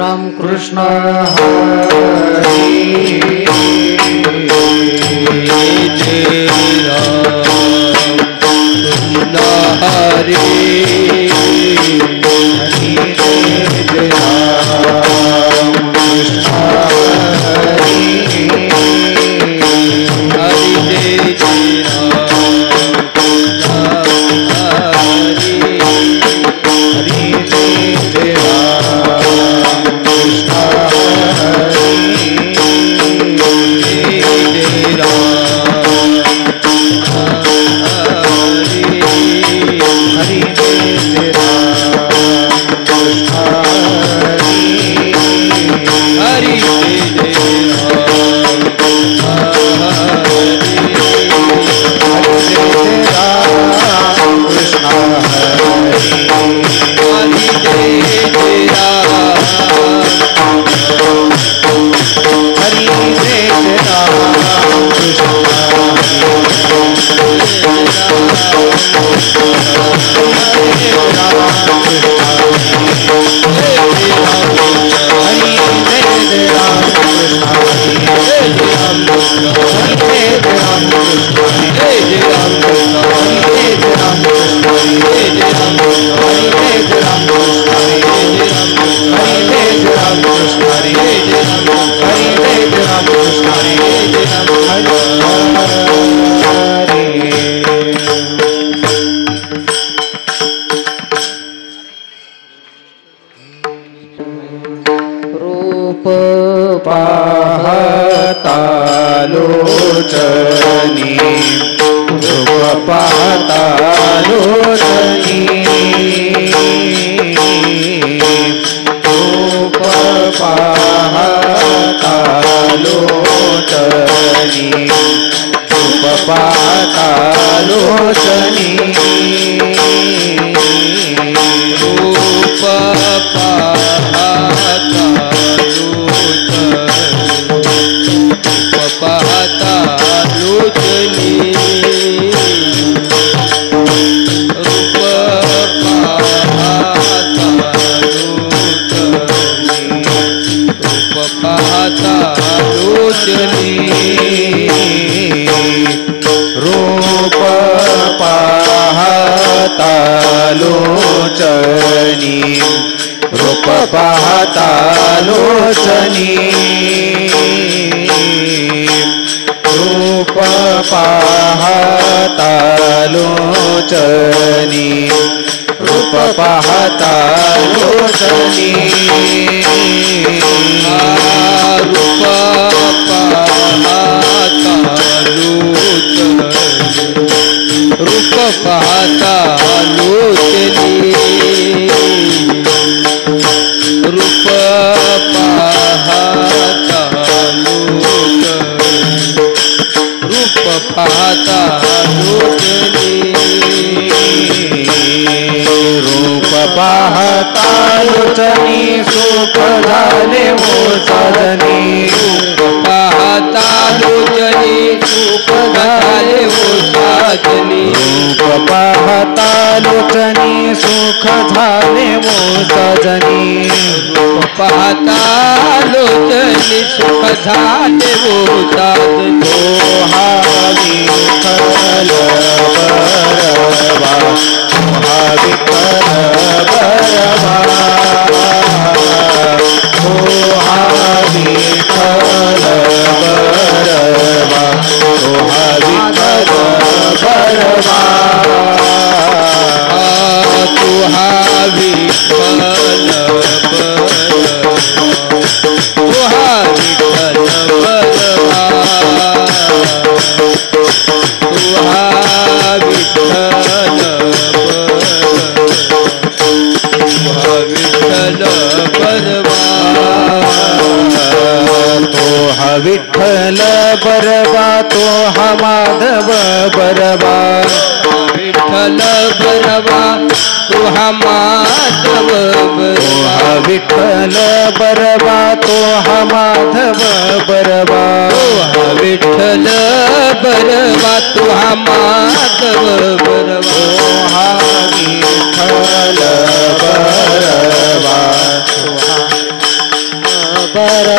राम कृष्ण हरे जय राम हरे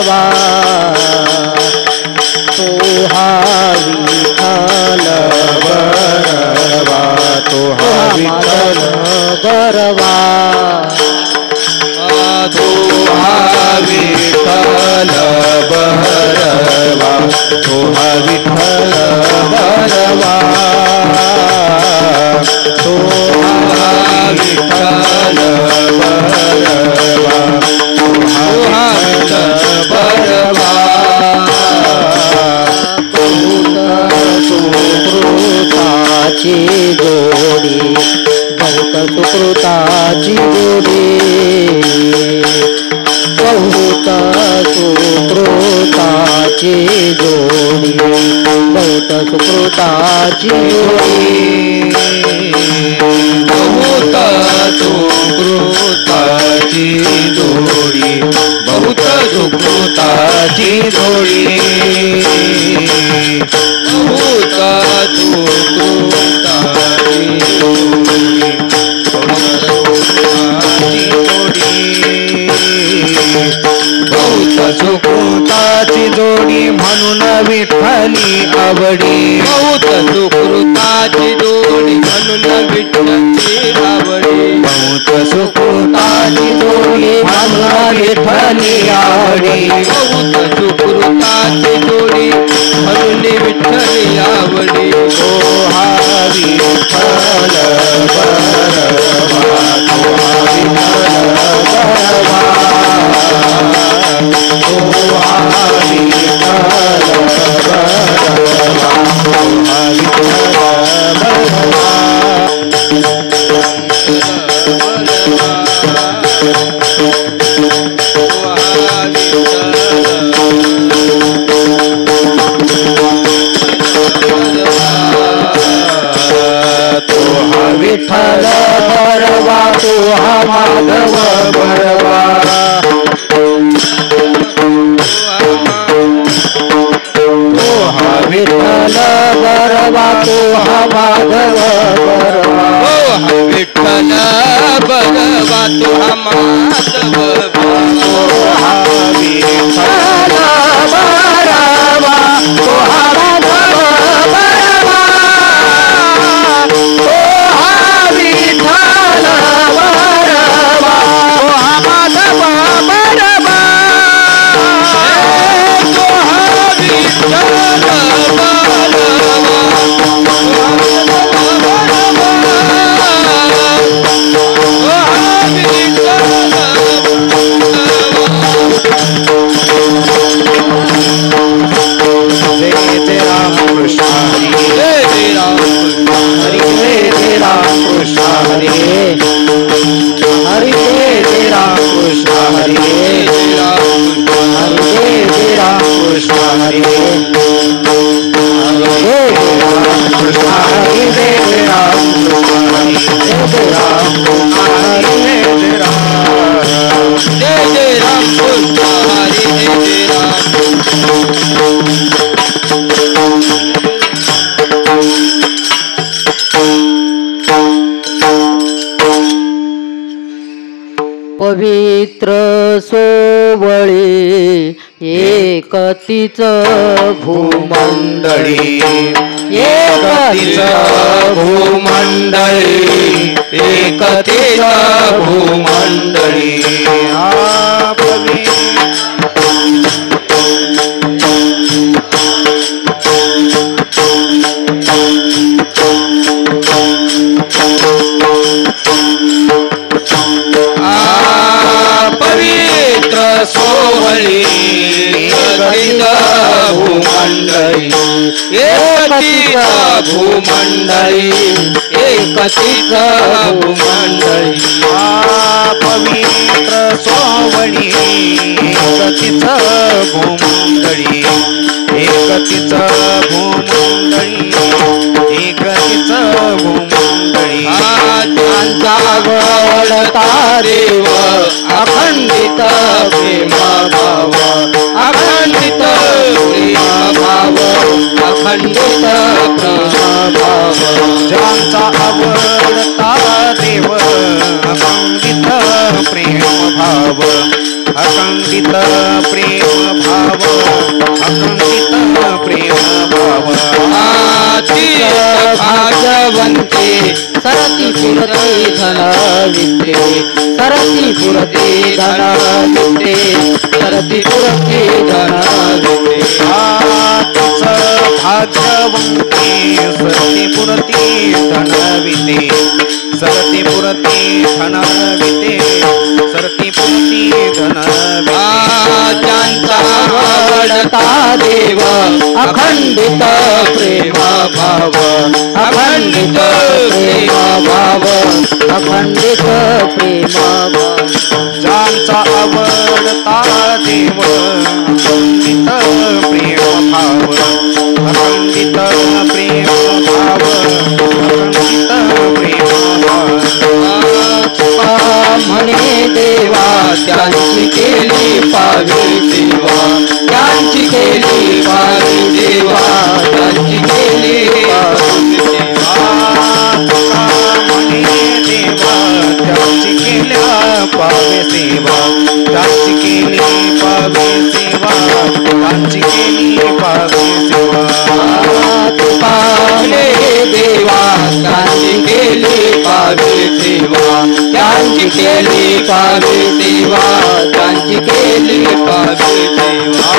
बरवा तो हा विठ्ठल बरवा तो हा विठ्ठल बरवा तो हा विठ्ठल बरवा तो हा विठ्ठल बरवा तो हा विठ्ठल बरवा तो हा विठ्ठल बरवा सुकृताची जोडी बहुत सुकृताची जोडी बहुत सुकृताची जोडी बहुत सुकृताची जोडी बहुत सुकृताची जोडी बहुत सुकृताची जोडी बहुत सुकृताची सुकृताची जोडी म्हणून विठ्ठली आवडी बहुत सुकृताची जोडी म्हणून विठ्ठली आवडी बहुत सुकृताची जोडी म्हणून विठ्ठली आवडी बहुत सुकृताची जोडी म्हणून विठ्ठली आवडी तो हा विठ्ठल बरवा तो हा विठ्ठल बरवा तो हा विठ्ठल बरवा तो हा विठ्ठल बरवा विठ्ठल बरवा तो हा माधव बरवा तो हा विठ्ठल बरवा तो हा माधव बरवा तो हा विठ्ठल बरवा तो हा माधव बरवा हा विठ्ठल बरवा तो हा माधव बरवा तो हा विठ्ठल बरवा तो हा माधव बरवा तो हा विठ्ठल पवित्र सोवळी एकतीच भूमंडळी एकतीच भूमंडळी एकतीच भूमंडळी पवित्र सोहळी एकतीच भूमंडळी एकतीच भूमंडळी एकतीच भूमंडळी पवित्र सोवळी एकतीच भूमंडळी एकतीच भूमंडळी एकतीच भूमंडळी त्यांचा आवडता देव अखंडित प्रेम भाव अखंडित प्रेम भाव अखंडित प्रेम भाव ज्यांचा आवडता देव अखंडित प्रेम भाव अखंडित प्रेम भाव अखंडित प्रेम भाव भाग्यवंते सरती पुरते धन विद्ये सरती पुरते धन विद्ये सरती पुरते धन विद्ये भाग्यवंते सरती पुरती धन विद्ये सरती पुरती धन विद्ये सरती पुरती धन ज्यांचा आवडता देव अखंडित प्रेम भाव अखंडित प्रेम भाव अखंडित प्रेम भाव ज्यांचा आवडता देव अखंडित प्रेम भाव अखंडित प्रेम भाव अखंडित प्रेम भाव म्हणे देवा त्यांची केली पावी सेवा त्यांची केली पावी देवा त्यांची केली पावी सेवा म्हणे देवा त्यांची केल्या पावे सेवा त्यांची केली पावे सेवा त्यांची केली पावे सेवा तुपाने देवा त्यांची केली पावी सेवा त्यांची केली पावी सेवा त्यांची केली पावी सेवा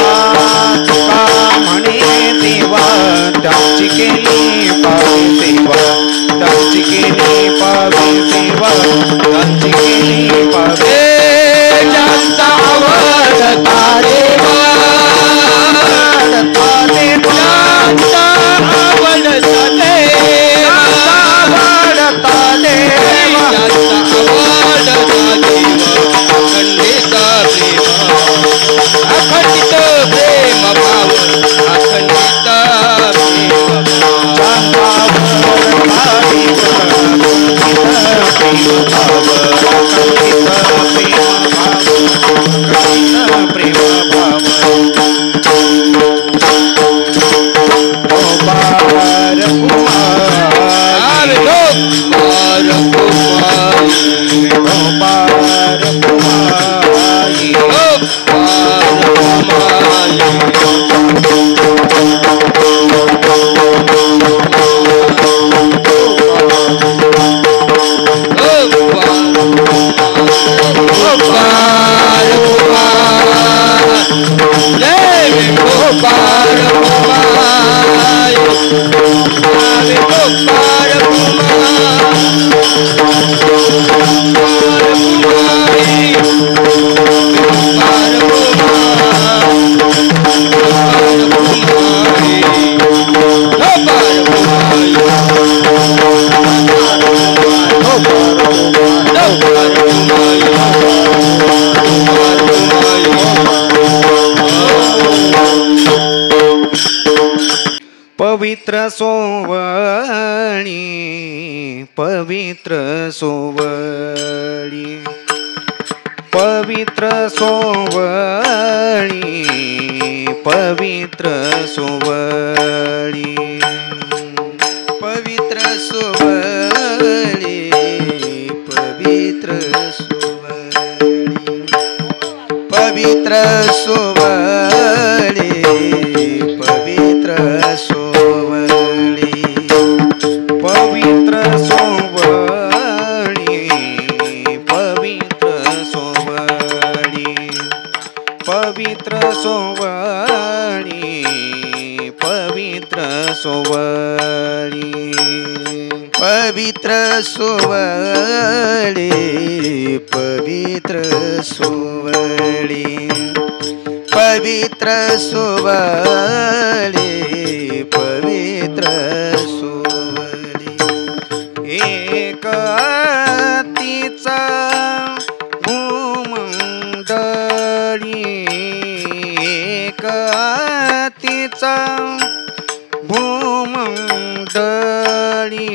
म्हणे देवा त्यांची केली पावे सेवा त्यांची केली पावे सेवा त्यांची केली पावे ज्यांचा आवडता देवा आवडता देवा ज्यांचा आवडता देवा आवडता देवा अखंडित प्रेम भाव अखंडित प्रेम भाव पवित्र सोवळी पवित्र सोवळी पवित्र सोवळी पवित्र सोवळी पवित्र सोवळी पवित्र सोवळी पवित्र सोवळी पवित्र सोवळी पवित्र सोवळी पवित्र सोवळी पवित्र सोवळी पवित्र सोवळी पवित्र सोवळी पवित्र सोवळी पवित्र सोवळी पवित्र सोवळी एक अतीचा भूमंडळी एक अतीचा भूमंडळी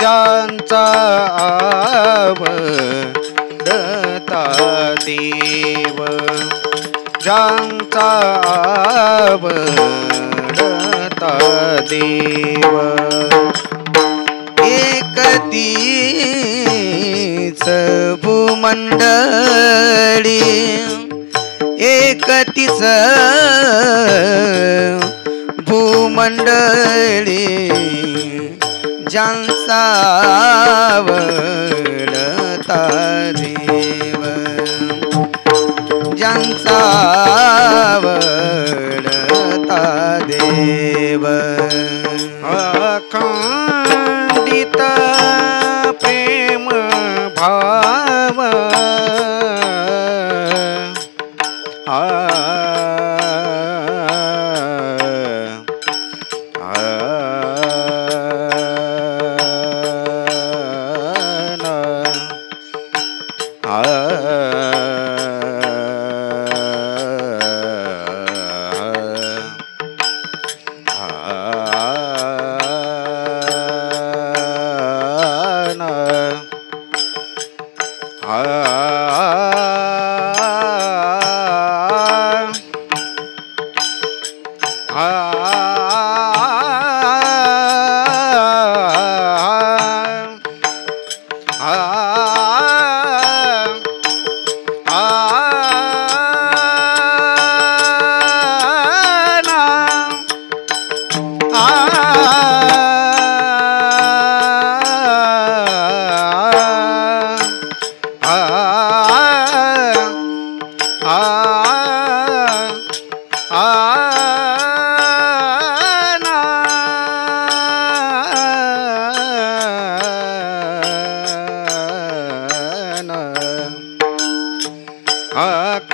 ज्यांचा आवडता देव ज्यांचा आवडता देव एकतीच भूमंडळी एकतीस भूमंडळी ज्यांचा आवडता देव ज्यांचा आवडता देव अखंडित प्रेम भाव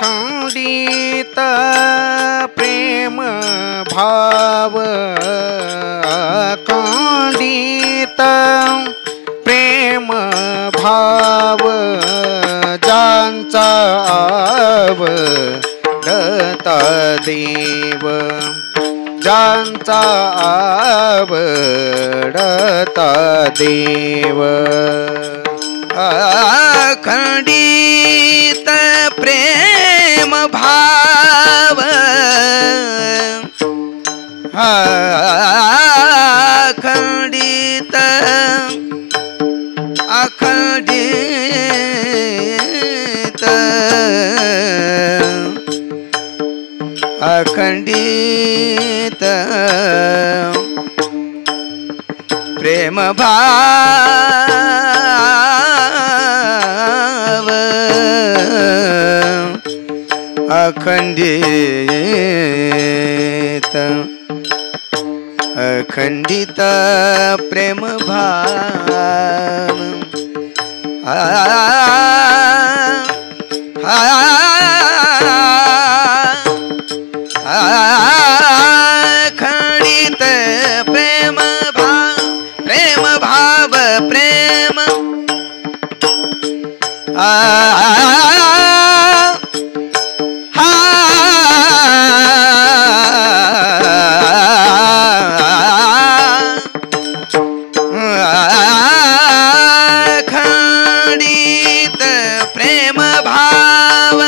अखंडित प्रेम भाव अखंडित प्रेम भाव ज्यांचा आवडता देव ज्यांचा आवडता देव अखंडित प्रेम भाव अखंडित अखंडित अखंडित प्रेम भाव अखंडित अखंडित प्रेम भाव अखंडित प्रेम भाव प्रेम अखंडित प्रेम भाव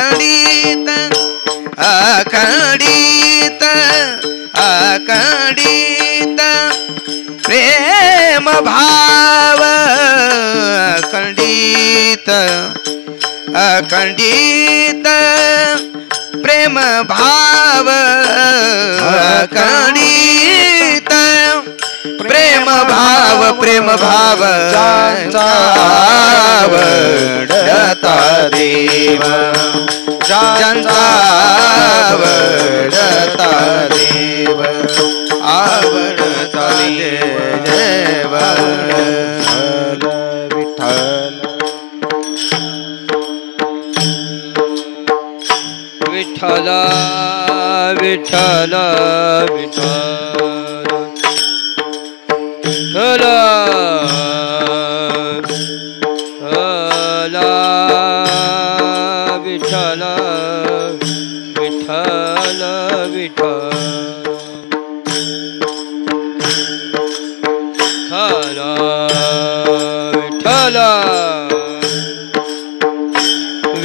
अखंडित अखंडित प्रेम भाव अखंडित अखंडित प्रेम भाव अखंडित प्रेम भाव ज्यांचा आवडता देव ज्यांचा आवडता देव आवडता देव विठ्ठल विठ्ठल विठ्ठल विठ्ठल विठ्ठल विठ्ठल विठ्ठल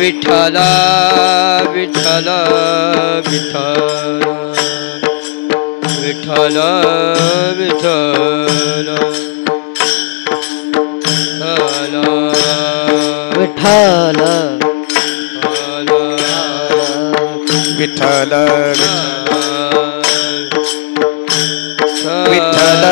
विठ्ठल विठ्ठल विठ्ठल विठ्ठल विठ्ठल विठ्ठल विठ्ठल विठ्ठल विठ्ठल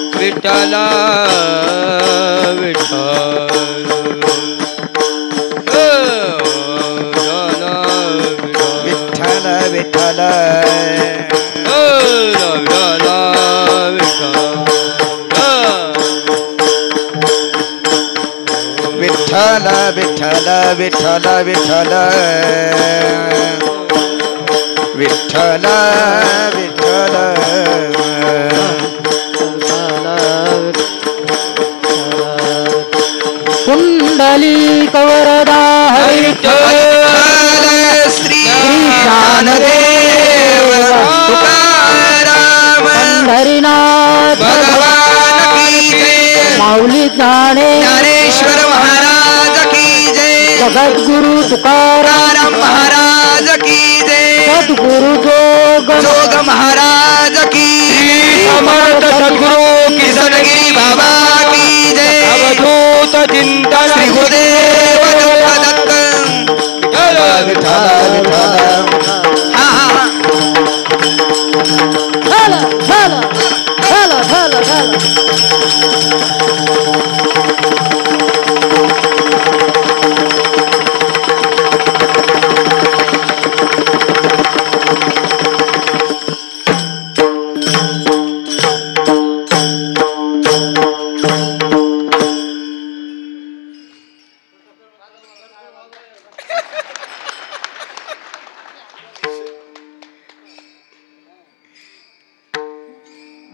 विठ्ठल विठ्ठल विठ्ठल विठ्ठल विठ्ठल विठ्ठल विठ्ठल कुंडली कवरदा श्री ज्ञानदेव तुकाराम हरिनाथ भगवान की जय माऊली ज्ञानेश्वर महाराज की जय जगद्गुरु तुकाराम महाराज की जय सद्गुरु जोग महाराज की समर्थ सद्गुरु किशनगिरी बाबा की जय अवधूत चिंतन श्री गुरुदेव दत्त विठ्ठल विठ्ठल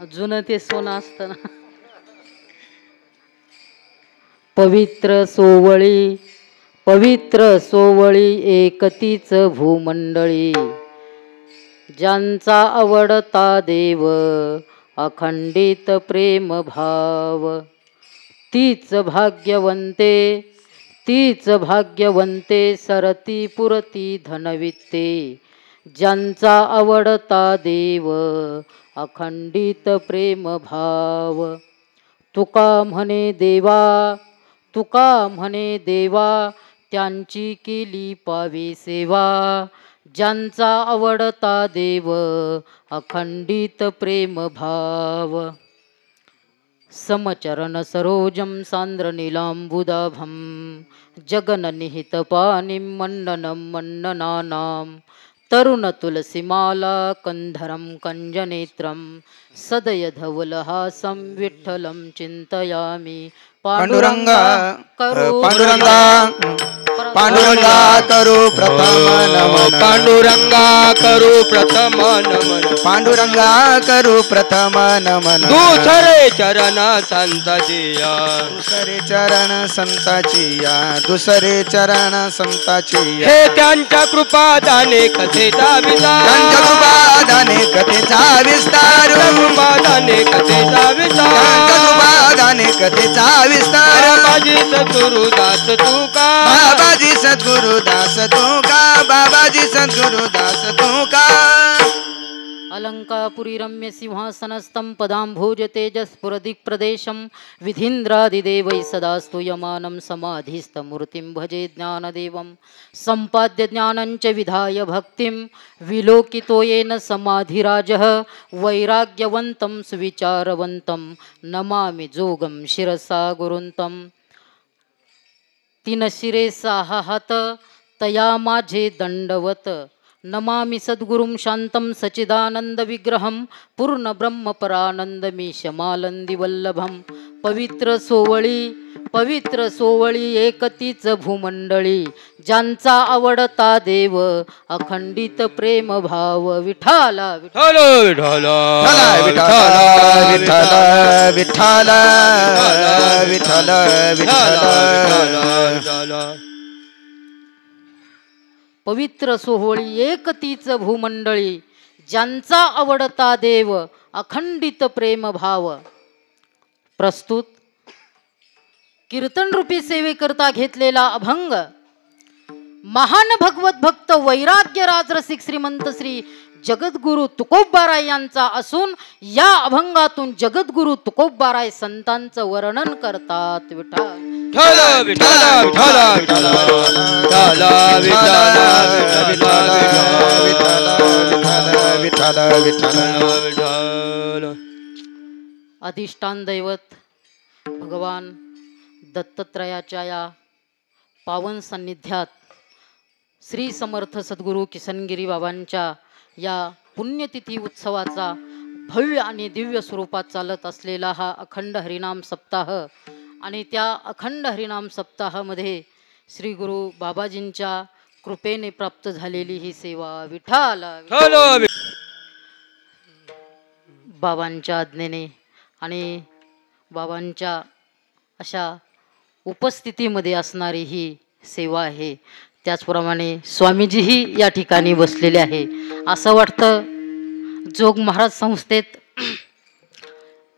अजून ते सोनं असतं ना. पवित्र सोवळी एकतीच भूमंडळी ज्यांचा आवडता देव अखंडित प्रेम भाव तीच भाग्यवंते सरती पुरती धनवित्ते ज्यांचा आवडता देव अखंडित प्रेम भाव तुका म्हणे देवा त्यांची केली पावे सेवा ज्यांचा आवडता देव अखंडित प्रेम भाव समचरण सरोजं सांद्र नीलांबुदाभं जगननिहित पानिं मण्डनं मण्डनानां तरुण तुलसीमाला कंधरं कंजनेत्रं सदय धवलहासं विठ्ठलं चिंतयामि पांडुरंगा पांडुरंगा पांडुरंगा करू प्रथम नमन पांडुरंगा करू प्रथम नमन पांडुरंगा करू प्रथम नमन दुसरे चरण संतजिया दुसरे चरण संताची या हे त्यांच्या कृपा दाने कथेचा विस्तार त्यांच्या कृपा दाने कथेचा विस्तार कृपा दाने कथेचा विस्तार त्यांच्या कृपा दाने कथेचा विस्तार बाबाजी सद्गुरुदास तुका बाबाजी सद्गुरुदास तुका बाबाजी सद्गुरुदास तुका अलंकापुरी रम्य सिंहासनस्थं पदाम्भोज तेजस्फुरदिक्प्रदेशं विधीन्द्रादिदेवैः सदा स्तूयमानं समाधिस्थमूर्तिं भजे ज्ञानदेवं सम्पाद्य ज्ञानञ्च विधाय भक्तिं विलोकितो येन समाधिराजः वैराग्यवन्तं सुविचारवन्तं नमामि जोगं शिरसा गुरुन्तं तीन शिरे सहा हात तया माझे दंडवत नमामि सद्गुरुं शांतं सचिदानंद विग्रहं पूर्ण ब्रह्म परानंद मीशमालंदी वल्लभं पवित्र सोवळी एकतीच भूमंडळी ज्यांचा आवडता देव अखंडित प्रेम भाव विठाला विठ्ठल विठ्ठल विठ्ठल विठ्ठल विठ्ठल विठ्ठल पवित्र सोहळी एकतीच भूमंडळी ज्यांचा आवडता देव अखंडित प्रेम भाव. प्रस्तुत कीर्तन रूपी सेवेकरता घेतलेला अभंग महान भगवत भक्त वैराग्य राजरसिक श्रीमंत श्री जगद्गुरु तुकोबाराय यांचा असून या अभंगातून जगद्गुरु तुकोबाराय संतांचं वर्णन करतात. विठ्ठल विठ्ठल विठ्ठल विठ्ठल विठ्ठल. अधिष्ठान दैवत भगवान दत्तात्रयाच्या या पावन सान्निध्यात श्री समर्थ सद्गुरु किसनगिरी बाबांच्या या पुण्यतिथी उत्सवाचा भव्य आणि दिव्य स्वरूपात चालत असलेला हा अखंड हरिनाम सप्ताह आणि त्या अखंड हरिनाम सप्ताहामध्ये श्री गुरु बाबाजींच्या कृपेने प्राप्त झालेली ही सेवा. विठ्ठल बाबांच्या आज्ञेने आणि बाबांच्या अशा उपस्थितीमध्ये असणारी ही सेवा आहे. त्याचप्रमाणे स्वामीजीही या ठिकाणी बसलेले आहे. असं वाटतं जोग महाराज संस्थेत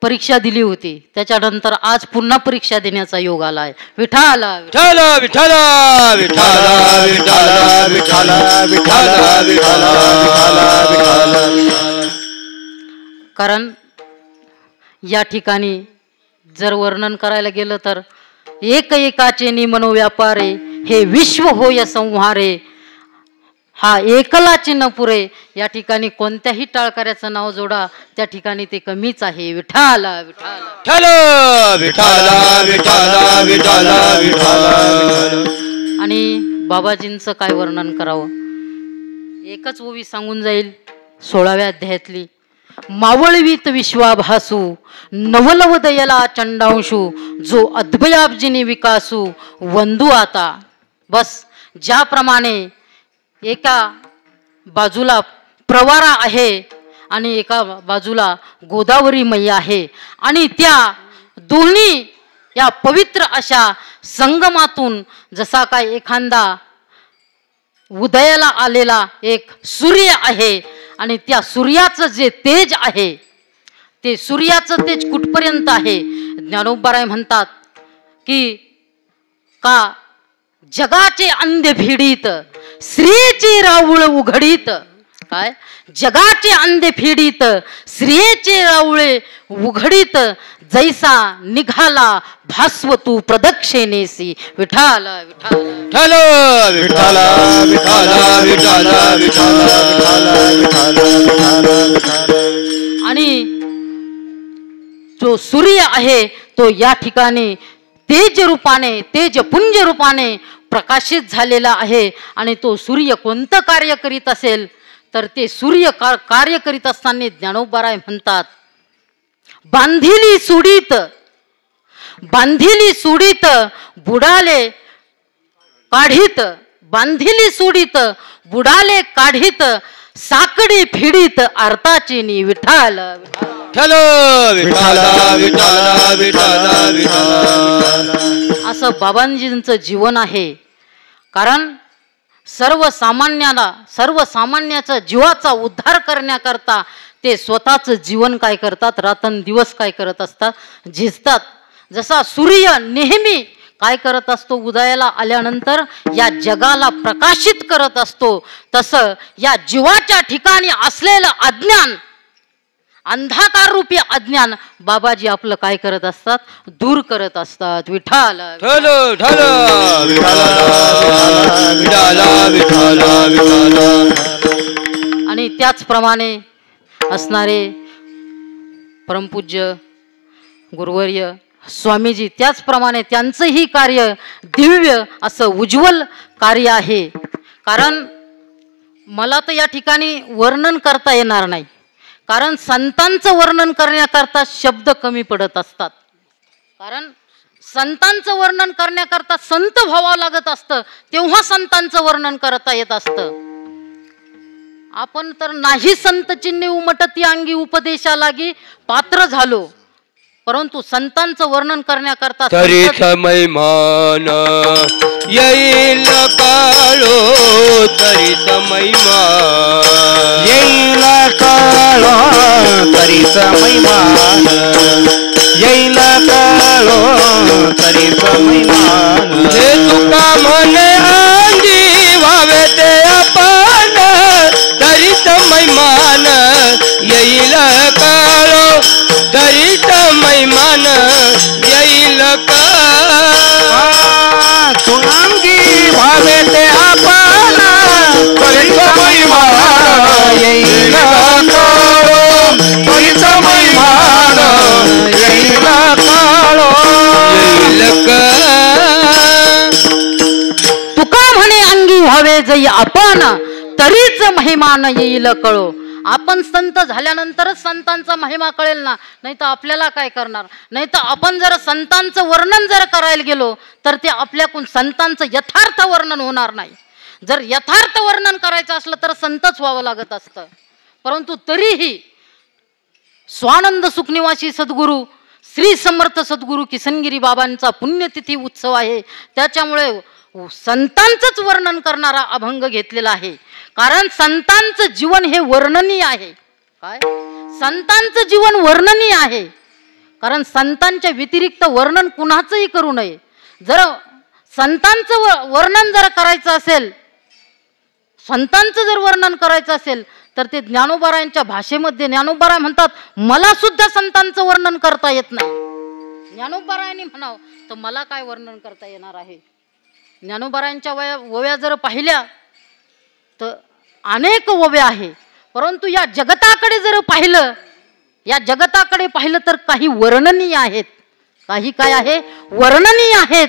परीक्षा दिली होती त्याच्यानंतर आज पुन्हा परीक्षा देण्याचा योग आलाय. विठ्ठल विठ्ठल विठ्ठल विठ्ठल विठ्ठल विठ्ठल विठ्ठल विठ्ठल. कारण या ठिकाणी जर वर्णन करायला गेलं तर एक एकाचे निमनो व्यापारे हे विश्व होय संहारे. हा एकलाचे न पुरे. या ठिकाणी कोणत्याही टाळकऱ्याचं नाव जोडा त्या ठिकाणी ते कमीच आहे. विठ्ठल विठ्ठल विठ्ठल विठ्ठल विठ्ठल विठ्ठल. आणि बाबाजींचं काय वर्णन करावं. एकच ओवी सांगून जाईल 16व्या अध्यायातली. मावळवीत विश्वाभासू नवलव दयला चंडांशू जो अद्भयाब्जिनी विकासू वंदू आता. बस ज्याप्रमाणे एका बाजूला प्रवारा आहे आणि एका बाजूला गोदावरी मैया आहे आणि त्या दोन्ही या पवित्र अशा संगमातून जसा काय एखादा उदयाला आलेला एक सूर्य आहे आणि त्या सूर्याचं जे तेज आहे ते सूर्याचं तेज कुठपर्यंत आहे. ज्ञानोबाराय म्हणतात की का जगाचे अंध फिडीत श्रीचे राऊळ उघडीत. काय जगाचे अंध फिडीत श्रीचे राऊळे उघडीत जैसा निघाला भास्वतू प्रदक्षिणेसी. विठ्ठल विठ्ठल विठ्ठल विठ्ठल विठ्ठल विठ्ठल. आणि जो सूर्य आहे तो या ठिकाणी तेज रूपाने तेजपुंज रूपाने प्रकाशित झालेला आहे. आणि तो सूर्य कोणतं कार्य करीत असेल तर ते सूर्य कार्य करीत असताना ज्ञानोबाराय म्हणतात बांधिली सुडीत बुडाले काढीत. बांधिली सुडीत बुडाले काढीत साकडी फिडीत अर्थाची नि. विठ्ठल विठ्ठल विठ्ठल विठ्ठल विठ्ठल विठ्ठल. असं बाबांजींचं जीवन आहे. कारण सर्वसामान्याचा जीवाचा उद्धार करण्याकरता ते स्वतःचं जीवन काय करतात रात्रंदिवस काय करत असतात झिजतात. जसा सूर्य नेहमी काय करत असतो उदयाला आल्यानंतर या जगाला प्रकाशित करत असतो तसं या जीवाच्या ठिकाणी असलेलं अज्ञान अंधकार रूपी अज्ञान बाबाजी आपलं काय करत असतात दूर करत असतात. विठ्ठल आणि त्याचप्रमाणे असणारे परमपूज्य गुरुवर्य स्वामीजी त्याचप्रमाणे त्यांचंही कार्य दिव्य असं उज्ज्वल कार्य आहे. कारण मला तर या ठिकाणी वर्णन करता येणार नाही, कारण संतांचं वर्णन करण्याकरता शब्द कमी पडत असतात. कारण संतांचं वर्णन करण्याकरता संत व्हावं लागत असतं, तेव्हा संतांचं वर्णन करता येत असतं. आपण तर नाही संत चिन्हे उमटती अंगी उपदेशा लागी पात्र झालो, परंतु संतांचं वर्णन करण्याकरता तरीच महिमान येईल काळो, तरीच महिमान येईल काळो, तरीच महिमान येईल काळो, तरीच महिमान. हे तुका म्हणे अंगी व्हावे ते आपण, तरीच महिमान येईल काळो, तरीच महिमान येईल का. तुंगी भावे ते आपण, तरीच महिमान येईल काळो, तरीच महिमान येईल काळो, येईल का. तुका म्हणे अंगी व्हावे जई आपण, तरीच महिमान येईल कळो. आपण संत झाल्यानंतरच संतांचा महिमा कळेल ना, नाही तर आपल्याला काय करणार. नाही तर आपण जर संतांचं वर्णन जर करायला गेलो तर ते आपल्याकडून संतांचं यथार्थ वर्णन होणार नाही. जर यथार्थ वर्णन करायचं असलं तर संतच व्हावं लागत असतं. परंतु तरीही स्वानंद सुखनिवासी सद्गुरू श्री समर्थ सद्गुरू किसनगिरी बाबांचा पुण्यतिथी उत्सव आहे, त्याच्यामुळे संतांचंच वर्णन करणारा अभंग घेतलेला आहे. कारण संतांचं जीवन हे वर्णनीय आहे. काय संतांचं जीवन वर्णनीय आहे, कारण संतांच्या व्यतिरिक्त वर्णन कुणाचंही करू नये. जर संतांचं वर्णन जर करायचं असेल, संतांचं जर वर्णन करायचं असेल तर ते ज्ञानोबारायांच्या भाषेमध्ये ज्ञानोबाराय म्हणतात, मला सुद्धा संतांचं वर्णन करता येत नाही. ज्ञानोबारायांनी म्हणावं तर मला काय वर्णन करता येणार आहे. ज्ञानोबारायांच्या ओव्या जर पाहिल्या तर अनेक ओव्या आहे, परंतु या जगताकडे जर पाहिलं, या जगताकडे पाहिलं तर काही वर्णनीय आहेत, काही काय आहे वर्णनीय आहेत,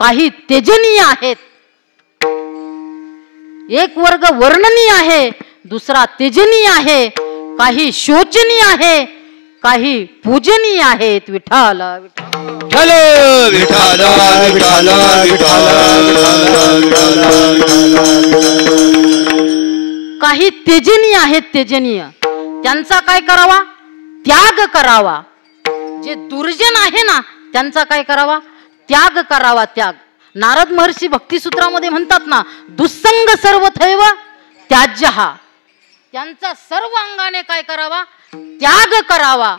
काही तेजनीय आहेत. एक वर्ग वर्णनीय आहे, दुसरा तेजनीय आहे, काही शोचनीय आहे, काही पूजनीय आहेत. विठ्ठल विठ्ठल विठ्ठल विठ्ठल विठ्ठल. काही तेजनीय आहेत, तेजनीय त्यांचा काय करावा, त्याग करावा. जे दुर्जन आहे ना त्यांचा काय करावा, त्याग करावा. त्याग नारद महर्षी भक्तिसूत्रामध्ये म्हणतात ना, दुस्संग सर्वथैव त्याज्यहा. त्यांचा सर्व अंगाने काय करावा, त्याग करावा.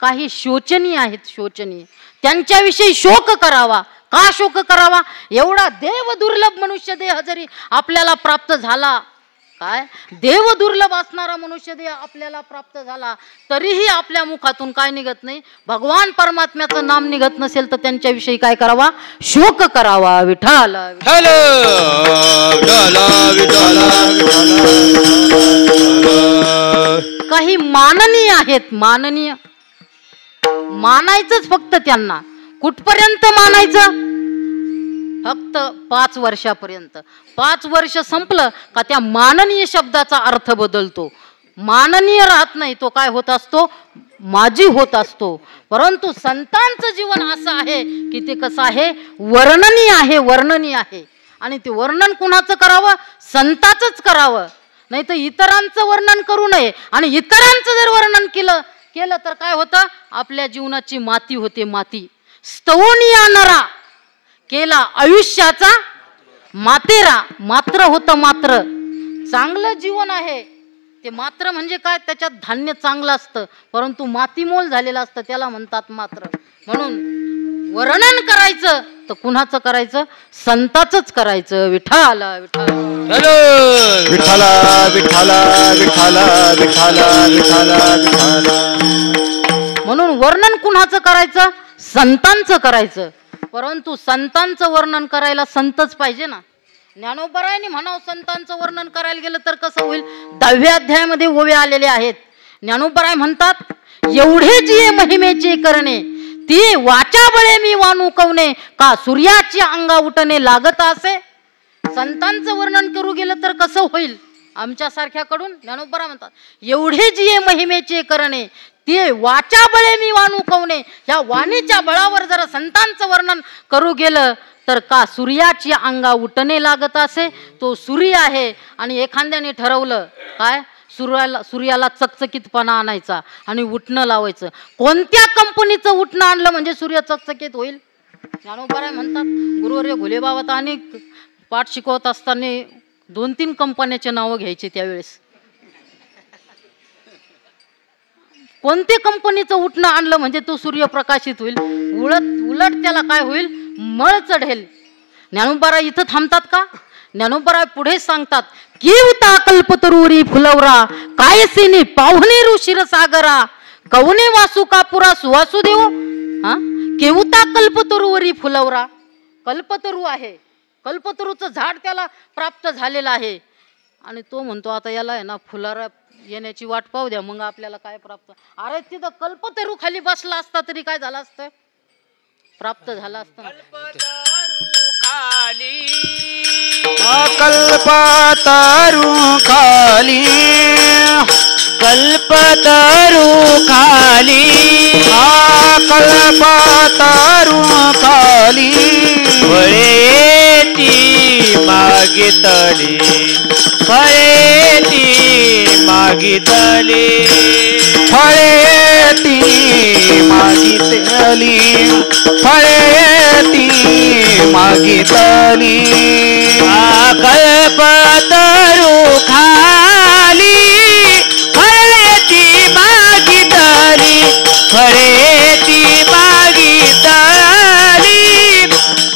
काही शोचनीय आहेत, शोचनीय त्यांच्याविषयी शोक करावा. का शोक करावा, एवढा देव दुर्लभ मनुष्य देह जरी आपल्याला प्राप्त झाला, काय देव दुर्लभ असणारा मनुष्य देह आपल्याला प्राप्त झाला तरीही आपल्या मुखातून काय निघत नाही, भगवान परमात्म्याचं नाम निघत नसेल तर त्यांच्याविषयी काय करावा, शोक करावा. विठ्ठल विठ्ठल विठ्ठल विठ्ठल. काही माननीय आहेत, माननीय मानायचंच फक्त त्यांना. कुठपर्यंत मानायचं, फक्त 5 वर्षापर्यंत. 5 वर्ष संपलं का त्या माननीय शब्दाचा अर्थ बदलतो. माननीय राहत नाही, तो काय होत असतो, माजी होत असतो. परंतु संतांचं जीवन असं आहे की ते कसं आहे, वर्णनीय आहे, वर्णनीय आहे. आणि ते वर्णन कुणाचं करावं, संताचंच करावं. नाही तर इतरांचं वर्णन करू नये. आणि इतरांचं जर वर्णन केलं तर काय होतं, आपल्या जीवनाची माती होते, माती. स्तवनिया नरा केला आयुष्याचा मातेरा. मात्र होतं, मात्र चांगलं जीवन आहे ते. मात्र म्हणजे काय, त्याच्यात धान्य चांगलं असतं परंतु मातीमोल झालेलं असतं, त्याला म्हणतात मात्र. म्हणून वर्णन करायचं तर कुणाचं करायचं, संताचंच करायचं. विठ्ठल विठ्ठल विठ्ठल विठ्ठल विठ्ठल विठ्ठल विठ्ठल विठ्ठल. म्हणून वर्णन कुणाचं करायचं, संतांचं करायचं. परंतु संतांचं वर्णन करायला संतच पाहिजे ना. ज्ञानोबारायांनी म्हणावं संतांचं वर्णन करायला गेलं तर कसं होईल. 10व्या अध्यायामध्ये ओव्या आलेले आहेत. ज्ञानोबाराय म्हणतात, एवढे जे महिमेचे करणे ती वाचा बळे मी वानू कवने का सूर्याची अंगा उठणे लागत असे. संतांचं वर्णन करू गेलं तर कसं होईल आमच्यासारख्याकडून. ज्ञानोबा म्हणतात एवढे जी महिमेचे करणे ते वाचा बळे मी वानू कवने. ह्या वाणीच्या बळावर जर संतांचं वर्णन करू गेलं तर का सूर्याची अंगा उठणे लागत असे. तो सूर्य आहे आणि एखाद्याने ठरवलं काय सूर्याला चकचकीतपणा आणायचा आणि उठणं लावायचं. कोणत्या कंपनीचं उठणं आणलं म्हणजे सूर्य चकचकीत होईल. ज्ञानोबा म्हणतात गुरुवर्य घोलेबाबा आणि पाठ शिकवत असताना 2-3 कंपन्याचे नावं घ्यायचे त्यावेळेस. कोणत्या कंपनीचं उठणं आणलं म्हणजे तो सूर्य प्रकाशित होईल. उलट त्याला काय होईल मळ चढेल. ज्ञानोबा इथं थांबतात का. ज्ञानोबा पुढे सांगतात केवता कल्पतरुरी फुलवरा कायसेनी पाहुणे क्षीरसागरा कवने वासू कापुरा सुवासुदेव. हा केवता कल्पतरुवरी फुलवरा. कल्पतरू आहे, कल्पतरूचं झाड त्याला प्राप्त झालेलं आहे आणि तो म्हणतो आता याला आहे ना फुलारा येण्याची वाट पाहू द्या मग आपल्याला काय प्राप्त. अरे तिथं कल्पतरू खाली बसला असता तरी काय झालं असतं प्राप्त झालं असतं. कल्पतरू खाली कल्पतरू खाली कल्पतरू खाली फळे ती मागितली फळे ती मागितली फळे ती मागितली फळे ती मागितली कल्पतरू खाली फळे ती मागितली फळे ती मागितली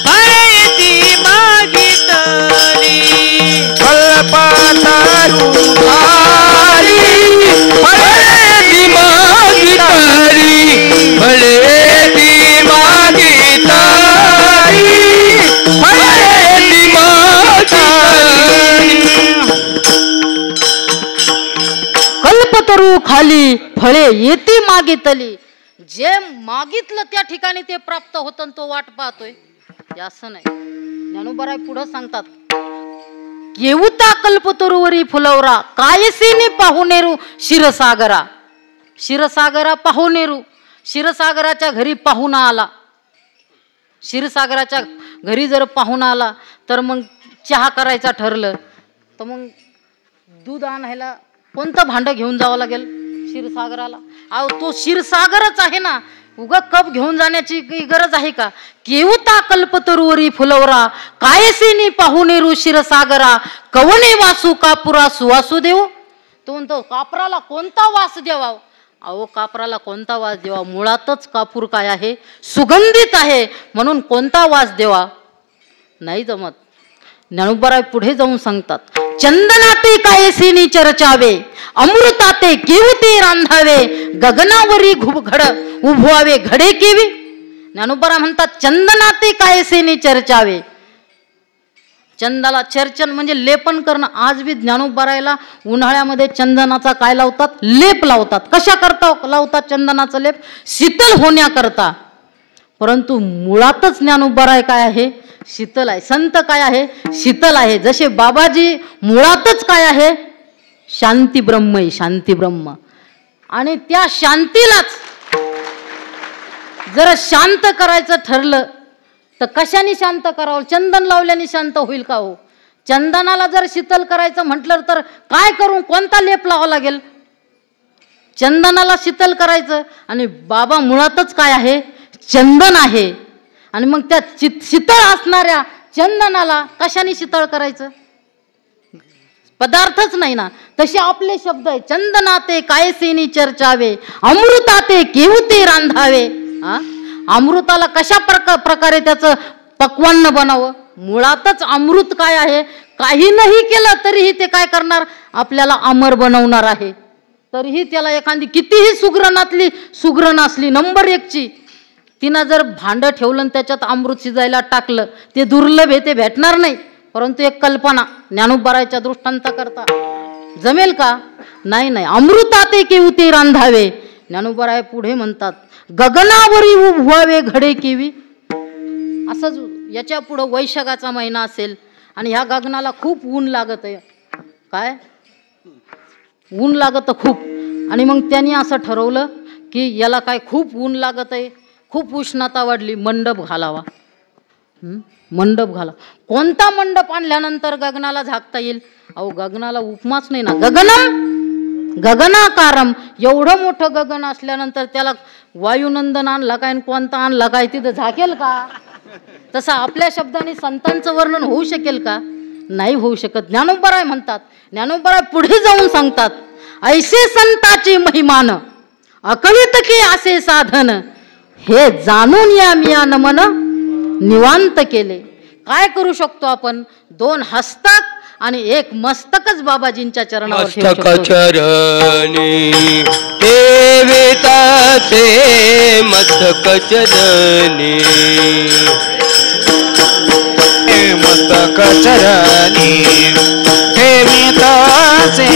फळे ती मागितली कल्पतरू खाली फळे ती मागितली फळे ती मागितली फळे ती मागितली. कल्पतरू खाली फळे येती मागितली. जे मागितलं त्या ठिकाणी ते प्राप्त होतं आणि तो वाट पाहतोय असं नाही. ज्ञानोबा पुढे सांगतात केवता कल्पतरुवरी फुलवरा कायसीने पाहुणेरू क्षीरसागरा. क्षीरसागरा पाहुणेरू. क्षीरसागराच्या घरी पाहुणा आला. क्षीरसागराच्या घरी जर पाहुणा आला तर मग चहा करायचा ठरलं तर मग दूध आणायला कोणतं भांडं घेऊन जावं लागेल क्षीरसागराला. अहो तो क्षीरसागरच आहे ना. उगा कप घेऊन जाण्याची गरज आहे का. केवता कल्पतरुवरी फुलवरा कायसेनी पाहुणेरू क्षीरसागरा कवने वासू कापुरा सुवासुदेव. तो म्हणतो कापराला कोणता वास द्यावा. अहो कापराला कोणता वास देवा. मुळातच कापूर काय आहे सुगंधित आहे म्हणून कोणता वास देवा नाही जमत. ज्ञानोबा पुढे जाऊन सांगतात चंदनाते कायसेनी चर्चावे अमृताते केवते रांधावे गगनावरी घड उभवावे घडे केवी. ज्ञानोबा म्हणतात चंदनाते कायसेनी चर्चावे. चंदाला चर्चन म्हणजे लेपन करणं. आज बी ज्ञानोबारायला उन्हाळ्यामध्ये चंदनाचा काय लावतात लेप लावतात. कशा करता लावतात चंदनाचा लेप शीतल होण्याकरता. परंतु मुळातच ज्ञानोबाराय काय आहे शीतल आहे. संत काय आहे शीतल आहे. जसे बाबाजी मुळातच काय आहे शांती ब्रह्म आहे. शांती ब्रह्म आणि त्या शांतीलाच जर शांत करायचं ठरलं तर कशाने शांत करावं. चंदन लावल्याने शांत होईल का हो. चंदनाला जर शीतल करायचं म्हटलं तर काय करू कोणता लेप लावावा लागेल. चंदनाला शीतल करायचं आणि बाबा मुळातच काय आहे चंदन आहे. आणि मग त्या शीतळ असणाऱ्या चंदनाला कशाने शीतळ करायचं पदार्थच नाही ना. तसे आपले शब्द आहे चंदनाते कायसेनी चर्चावे अमृताते केवते रांधावे. अमृताला कशा प्रकारे त्याचं पक्वान्न बनावं. मुळातच अमृत काय आहे काही नाही केलं तरीही ते काय करणार आपल्याला अमर बनवणार आहे. तरीही त्याला एखादी कितीही सुग्रण असली नंबर 1ची तिनं जर भांडं ठेवलं आणि त्याच्यात अमृत शिजायला टाकलं ते दुर्लभ आहे ते भेटणार नाही. परंतु एक कल्पना ज्ञानोबारायच्या दृष्टांत करता जमेल का नाही. अमृताते केवते रांधावे ज्ञानोबराय पुढे म्हणतात, गगनावरी उभवावे घडे केवी. असंच याच्या पुढं वैशाखाचा महिना असेल आणि ह्या गगनाला खूप ऊन लागत आहे. काय ऊन लागत खूप. आणि मग त्यांनी असं ठरवलं की याला काय खूप ऊन लागत आहे, खूप उष्णता वाढली, मंडप घालावा. मंडप घाला. कोणता मंडप आणल्यानंतर गगनाला झाकता येईल? अहो गगनाला उपमाच नाही ना. गगनाकारम. एवढं मोठं गगन असल्यानंतर त्याला वायुनंदन आणला काय, कोणता आणला काय, तिथं झाकेल का? तसं आपल्या शब्दाने संतांचं वर्णन होऊ शकेल का? नाही होऊ शकत. ज्ञानोबराय म्हणतात, ज्ञानोबराय पुढे जाऊन सांगतात, ऐसे संताची महिमान अकळित की असे साधन, हे जाणून या मियान मन निवांत केले. काय करू शकतो आपण? 2 हस्तक आणि 1 मस्तकच बाबाजींच्या चरणावर ठेवू मस्तक शकतो. चरणी ठेवितासे, मस्तक चरणी मस्तक चरणी ठेवितासे,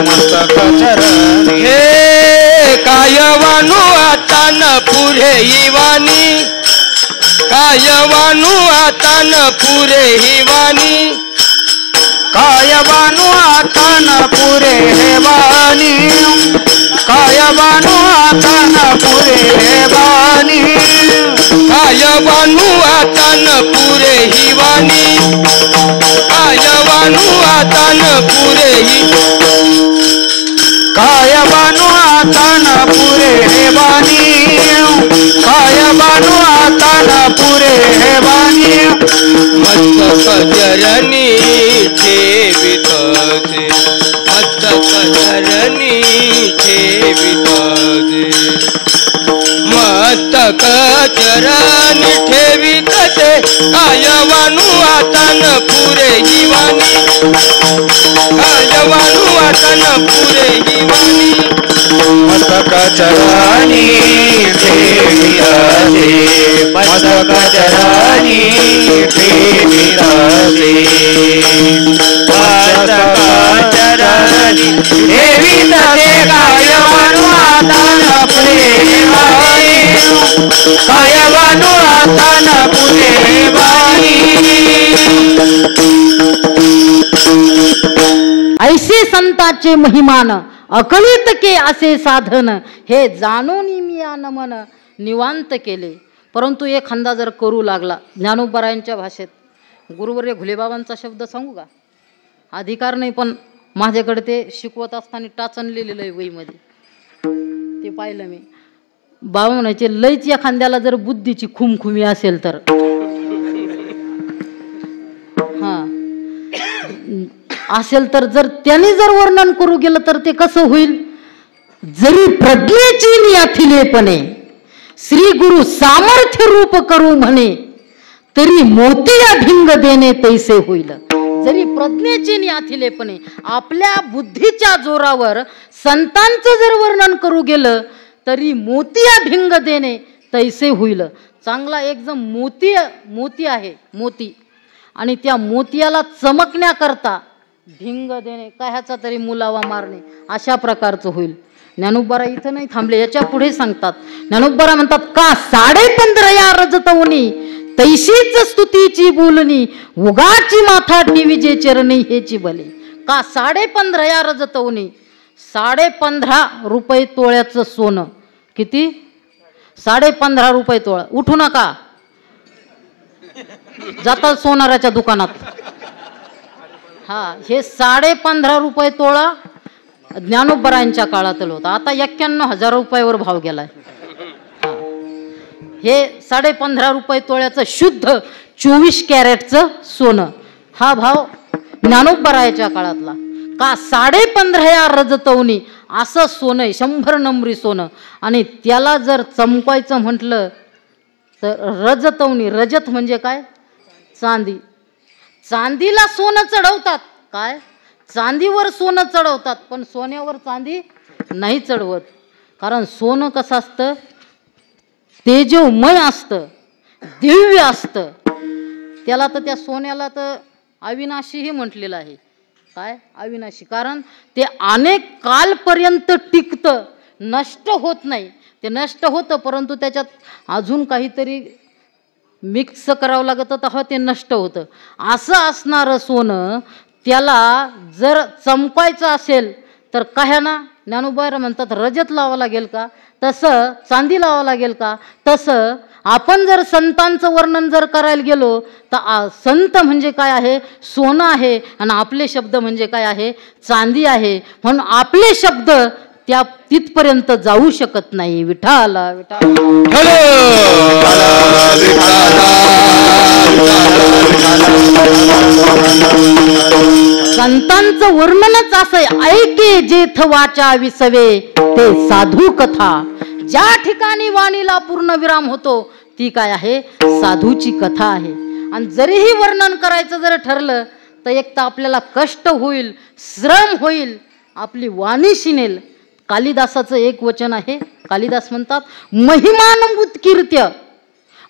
मस्तक चरणी. हे कायवानु आता न पुरे हिवानी, कायवानु आता न पुरे हिवानी, कायबानु आता न पुरे हे वाणी, कायबानु आता न पुरे हे वाणी, कायवानु आता न पुरे हिवानी, कायवानु आता न पुरे कायबानु आता न पुरे हे वाणी, कायबानु आता न पुरे हे वाणी. मस्तक चरणी ठेवितासे, मस्तक चरणी ठेवितासे, मस्तक चरणी ठेवितासे, कायवानु आता न पुरे हिवानी, कायवानु आता न पुरे हिवानी. मस्तक चरणी ठेवितासे, मस्तक चरणी ठेवितासे, मस्तक चरणी ठेवितासे, कायवानु आता न पुरे वाणी, कायवानु आता न पुरे वाणी. ऐसे संताचे महिमान अकळित के असे साधन, हे जाणून मियान मन निवांत केले. परंतु एखादा जर करू लागला, ज्ञानोबरायांच्या भाषेत, गुरुवर्य घुलेबाबांचा शब्द सांगू का? अधिकार नाही, पण माझ्याकडे ते शिकवत असताना टाचन लिहिलेलं आहे वहीमध्ये, ते पाहिलं मी. बाबा म्हणायचे, लयच एखाद्याला जर बुद्धीची खुमखुमी असेल तर, असेल तर जर त्याने जर वर्णन करू गेलं तर ते कसं होईल? जरी प्रज्ञेची नियाथिलेपणे श्री गुरु सामर्थ्य रूप करू म्हणे, तरी मोतिया भिंग देणे तैसे होईल. जरी प्रज्ञेची नियाथिलेपणे आपल्या बुद्धीच्या जोरावर संतांचं जर वर्णन करू गेलं तरी मोतिया भिंग देणे तैसे होईल. चांगला एकदम मोती आहे, मोती, आणि त्या मोतियाला चमकण्याकरता भिंग देणे, काय ह्याचा तरी मुलावा मारणे, अशा प्रकारचं होईल. ज्ञानोबरा इथं नाही थांबले, याच्या पुढे सांगतात. ज्ञानोबरा म्हणतात, का 15.5 या रजतवनी तैशीच स्तुतीची बोलणी, उगाची माथा टिविजे चरणी हेची भले. का 15.5 या रजतवनी, 15.5 रुपये तोळ्याचं सोनं. किती? 15.5 रुपये तोळा. उठू नका, जातात सोनाराच्या दुकानात. हे 15.5 रुपये तोळा ज्ञानोबरायांच्या काळातलं होतं. आता 91,000 रुपयावर भाव गेलाय. हे 15.5 रुपये तोळ्याचं शुद्ध 24 कॅरेटचं सोनं, हा भाव ज्ञानोबरायाच्या काळातला. का 15.5 या रजतवनी असं सोनं, 100 नंबरी सोनं, आणि त्याला जर चमकायचं म्हटलं तर रजतवनी, रजत म्हणजे काय? चांदी. चांदीला सोनं चढवतात. काय? चांदीवर सोनं चढवतात, पण सोन्यावर चांदी नाही चढवत. कारण सोनं कसं असतं? तेजोमय असतं, दिव्य असतं. त्याला तर, त्या सोन्याला तर अविनाशीही म्हटलेलं आहे. काय? अविनाशी. कारण ते अनेक कालपर्यंत टिकतं, नष्ट होत नाही. ते नष्ट होतं, परंतु त्याच्यात अजून काहीतरी मिक्स करावं लागतं तेव्हा ते नष्ट होतं. असं असणारं सोनं त्याला जर चमकायचं असेल तर कशाना? ज्ञानोबा म्हणतात रजत लावावं लागेल का? तसं चांदी लावावं लागेल का? तसं आपण जर संतांचं वर्णन जर करायला गेलो तर संत म्हणजे काय आहे? सोनं आहे. आणि आपले शब्द म्हणजे काय आहे? चांदी आहे. म्हणून आपले शब्द त्या तिथपर्यंत जाऊ शकत नाही. विठाला विठाला संतांचं वर्णनच असं ऐके जेथ वाचा विसवे ते साधू कथा. ज्या ठिकाणी वाणीला पूर्ण विराम होतो ती काय आहे? साधूची कथा आहे. आणि जरीही वर्णन करायचं जर ठरलं तर एक तर आपल्याला कष्ट होईल, श्रम होईल, आपली वाणी शिनेल. कालिदासाचं एक वचन आहे. कालिदास म्हणतात महिमानं उत्कीर्त्य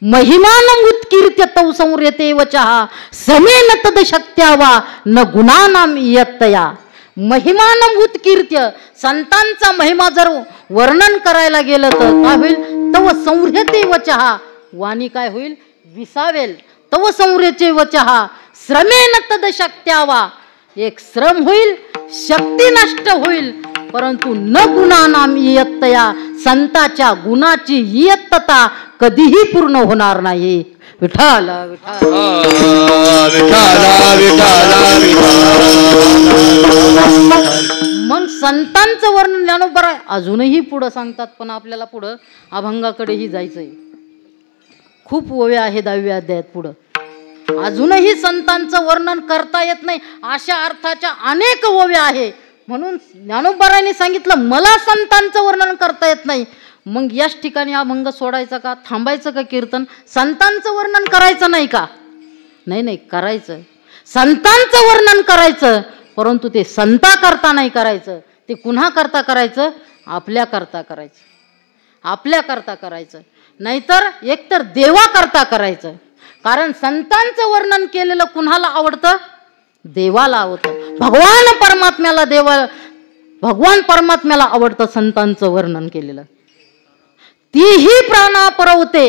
महिमानं उत्कीर्त्य तौ संरेते वचः समेन तद शक्त्यावा न गुणानाम इयत्तया. महिमानं उत्कीर्त्य संतांचा महिमा जर वर्णन करायला गेलं तर काय होईल? तव संरेते वचः वाणी काय होईल? विसावेल. तव संरेते वचः श्रमेन तद शक्त्यावा एक श्रम होईल, शक्ती नष्ट होईल, परंतु न गुणानाम इयत्तया संताच्या गुणाची इयत्तता कधीही पूर्ण होणार नाही. विठाल मग संतांचं वर्णन ज्ञानोबा अजूनही पुढं सांगतात. पण आपल्याला पुढं अभंगाकडेही जायचंय. खूप ओव्या आहे 10व्या अध्यायात. पुढं अजूनही संतांचं वर्णन करता येत नाही अशा अर्थाच्या अनेक ओव्या आहे. म्हणून ज्ञानोबारांनी सांगितलं मला संतांचं वर्णन करता येत नाही. मग याच ठिकाणी अभंग सोडायचा का? थांबायचं का कीर्तन? संतांचं वर्णन करायचं नाही का? नाही करायचं. संतांचं वर्णन करायचं, परंतु ते संता करता नाही करायचं. ते कुणा करता करायचं? आपल्या करता करायचं. आपल्या करता करायचं. नाहीतर एकतर देवा करता करायचं. कारण संतांचं वर्णन केलेलं कुणाला आवडतं? देवाला आवडतं. भगवान परमात्म्याला आवडतं संतांचं वर्णन केलेलं. तीही प्राणा परवते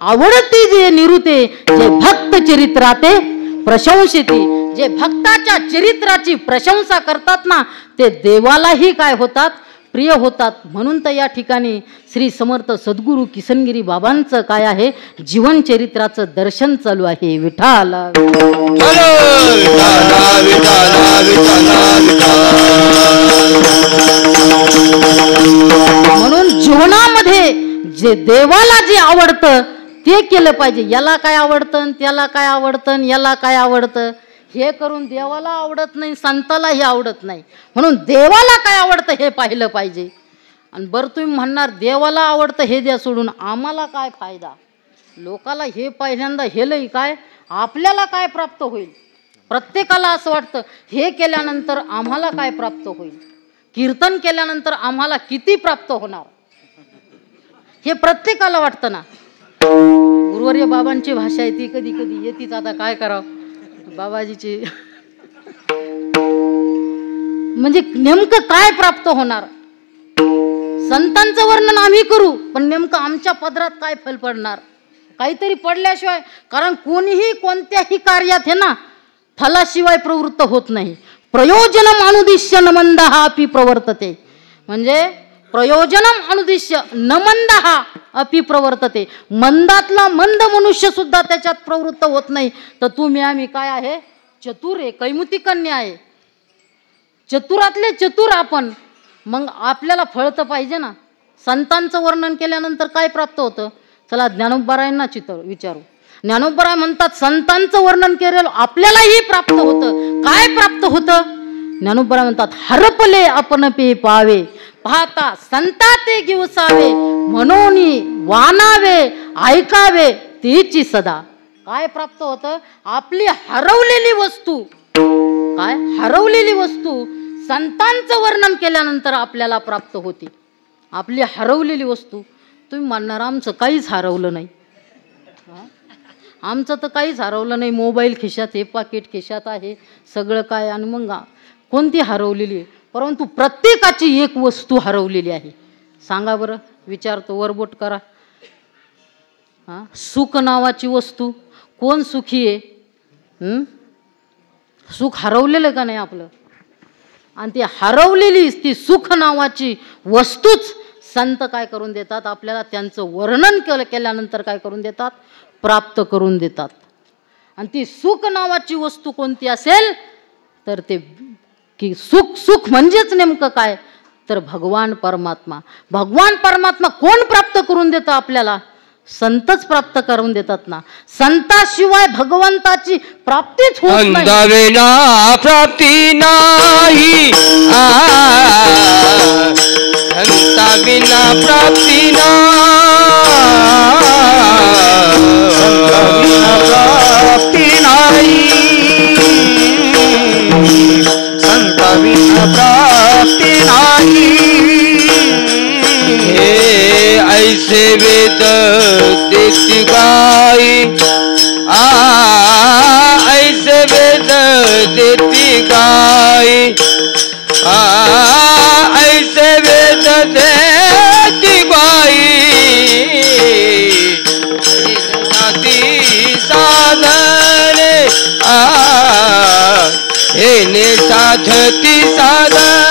आवडती जे निरुते जे भक्त चरित्राते प्रशंसिती. जे भक्ताच्या चरित्राची प्रशंसा करतात ना ते देवालाही काय होतात? प्रिय होतात. म्हणून तर या ठिकाणी श्री समर्थ सद्गुरू किसनगिरी बाबांचं काय आहे? जीवन चरित्राचं दर्शन चालू आहे. विठाला म्हणून जीवनामध्ये जे देवाला जे आवडतं ते केलं पाहिजे. याला काय आवडतं, त्याला काय आवडतं, याला काय आवडतं हे करून देवाला आवडत नाही, संतालाही आवडत नाही. म्हणून देवाला काय आवडतं हे पाहिलं पाहिजे. आणि बरं तुम्ही म्हणणार देवाला आवडतं हे द्या सोडून, आम्हाला काय फायदा? लोकाला हे पहिल्यांदा हेलही काय आपल्याला काय प्राप्त होईल? प्रत्येकाला असं वाटतं हे केल्यानंतर आम्हाला काय प्राप्त होईल, कीर्तन केल्यानंतर आम्हाला किती प्राप्त होणार, हे प्रत्येकाला वाटतं ना. गुरुवर्य बाबांची भाषा आहे ती कधी कधी येतीच. आता काय करावं बाबाजीची म्हणजे नेमकं काय प्राप्त होणार? संतांचं वर्णन आम्ही करू पण नेमकं आमच्या पदरात काय फल पडणार? काहीतरी पडल्याशिवाय, कारण कोणीही कोणत्याही कार्यात हे ना फलाशिवाय प्रवृत्त होत नाही. प्रयोजनम अनुदिश्य न मंदः अपि प्रवर्तते. म्हणजे प्रयोजनम अनुदिश्य न मंदः अपि प्रवर्तते. मंदातला मंद मनुष्य सुद्धा त्याच्यात प्रवृत्त होत नाही. तर तुम्ही आम्ही काय आहे? चतुर आहे, कैमुती कन्या आहे, चतुरातले चतुर आपण. मग आपल्याला फळ तर पाहिजे ना. संतांचं वर्णन केल्यानंतर काय प्राप्त होतं? चला ज्ञानोबारायांना विचारू. ज्ञानोबराय म्हणतात संतांचं वर्णन केलेलं आपल्यालाही प्राप्त होतं. काय प्राप्त होतं? ज्ञानोबराय म्हणतात हरपले आपण पे पावे पाहता संता ते गिवसावे म्हणोनी वानावे ऐकावे तेची सदा. काय प्राप्त होतं? आपली हरवलेली वस्तू. काय हरवलेली वस्तू संतांचं वर्णन केल्यानंतर आपल्याला प्राप्त होती. आपली हरवलेली वस्तू. तुम्ही म्हणणार आमचं काहीच हरवलं नाही. आमचं तर काहीच हरवलं नाही. मोबाईल खिशात आहे, पाकिट खिशात आहे, सगळं काय. आणि मग कोणती हरवलेली आहे? परंतु प्रत्येकाची एक वस्तू हरवलेली आहे. सांगा बरं, विचारतो, वरबोट करा. हा, सुख नावाची वस्तू, कोण सुखी आहे? सुख हरवलेलं का नाही आपलं? आणि ती हरवलेली ती सुख नावाची वस्तूच संत काय करून देतात आपल्याला? त्यांचं वर्णन केल्यानंतर काय करून देतात? प्राप्त करून देतात. आणि ती सुख नावाची वस्तू कोणती असेल तर ते की सुख म्हणजेच नेमकं काय तर भगवान परमात्मा. भगवान परमात्मा कोण प्राप्त करून देतं आपल्याला? संतच प्राप्त करून देतात ना. संताशिवाय भगवंताची प्राप्तीच होत नाही. संताविना प्राप्ती नाही, संताविना प्राप्ती नाही, संताविना प्राप्ती नाही. हे ऐसे वेद देती गाई, ऐसे वेद देती गाई, ऐसे वेद देती गाई. साधने हे साधती साधन.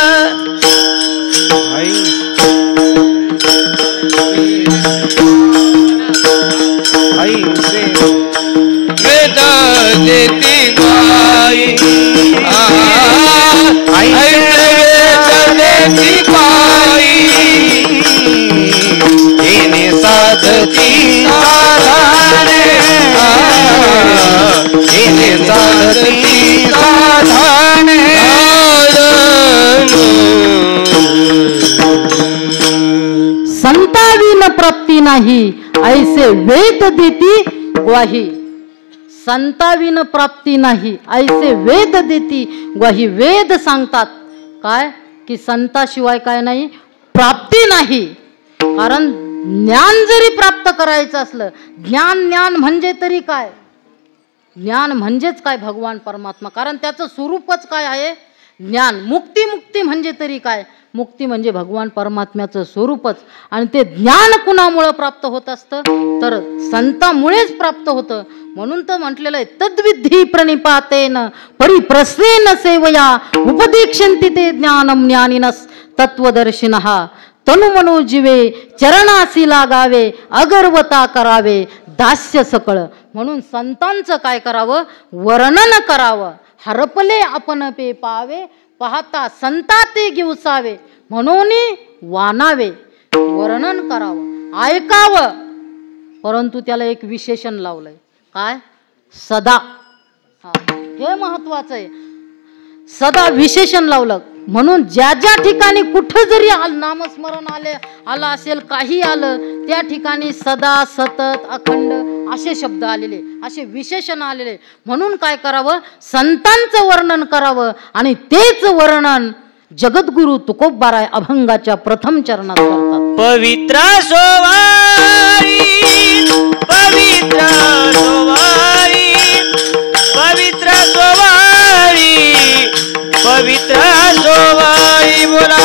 वेद देती गाई, ऐसे वेद देती गाई, तिने साधती साधने, तिने साधती साधने. संताविन प्राप्ती नाही, ऐसे वेद देती ग्वाही. संताविन प्राप्ती नाही, ऐसे वेद देती ग्वाही. वेद सांगतात काय की संताशिवाय काय नाही, प्राप्ती नाही. कारण ज्ञान जरी प्राप्त करायचं असलं, ज्ञान म्हणजे तरी काय? ज्ञान म्हणजेच काय? भगवान परमात्मा. कारण त्याचं स्वरूपच काय आहे? ज्ञान. मुक्ती म्हणजे तरी काय? मुक्ती म्हणजे भगवान परमात्म्याचं स्वरूपच. आणि ते ज्ञान कुणामुळं प्राप्त होत असतं तर संतामुळेच प्राप्त होतं. म्हणून तर म्हटलेलं आहे, तद्विधी प्रणिपातेन परिप्रश्नेन सेवया उपदेक्षन्ति ते ज्ञानम ज्ञानिनस तत्वदर्शिनः. तनुमनो जीवे चरणासी लागावे, अगर्वता करावे दास्य सकळ. म्हणून संतांचं काय करावं? वर्णन करावं. हरपले आपण पे पावे, पाहता संता ते घेऊसावे. म्हणून वानावे, वर्णन करावं, ऐकावं. परंतु त्याला एक विशेषण लावलंय काय? सदा. हे महत्वाचं आहे. सदा विशेषण लावलं. म्हणून ज्या ज्या ठिकाणी कुठं जरी नामस्मरण आलं असेल, काही आलं, त्या ठिकाणी सदा, सतत, अखंड असे शब्द आलेले, असे विशेषण आलेले. म्हणून काय करावं? संतांचं वर्णन करावं. आणि तेच वर्णन जगद्गुरु तुकोबाराय अभंगाच्या प्रथम चरणात करतात. पवित्र सोवारी, पवित्र सोवारी, पवित्र सोवारी, पवित्र सोवारी. बोला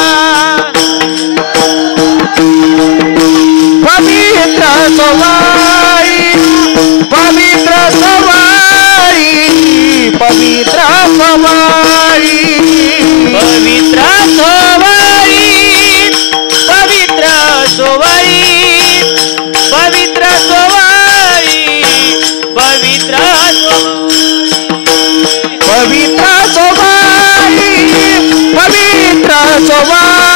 पवित्र सोवारी, पवित्र सोवारी, पवित्र सोवारी, पवित्र सोवारी, पवित्र सोवारी, पवित्र सोवारी, पवित्र पवित्र सोवारी, पवित्र सोवारी.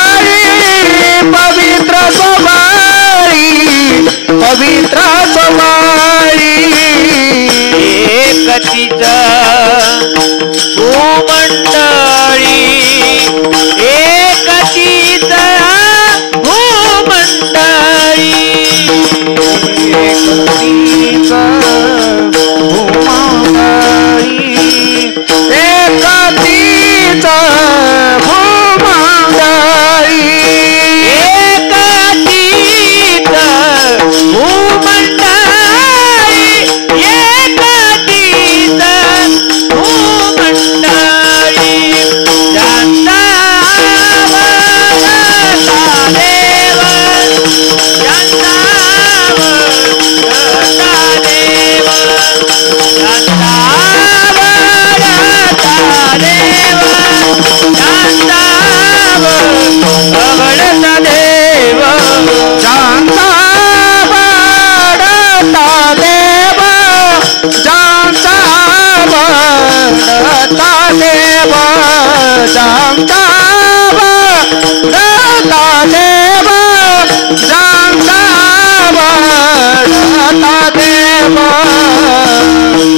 जाणता दाता देव जाणता दाता देव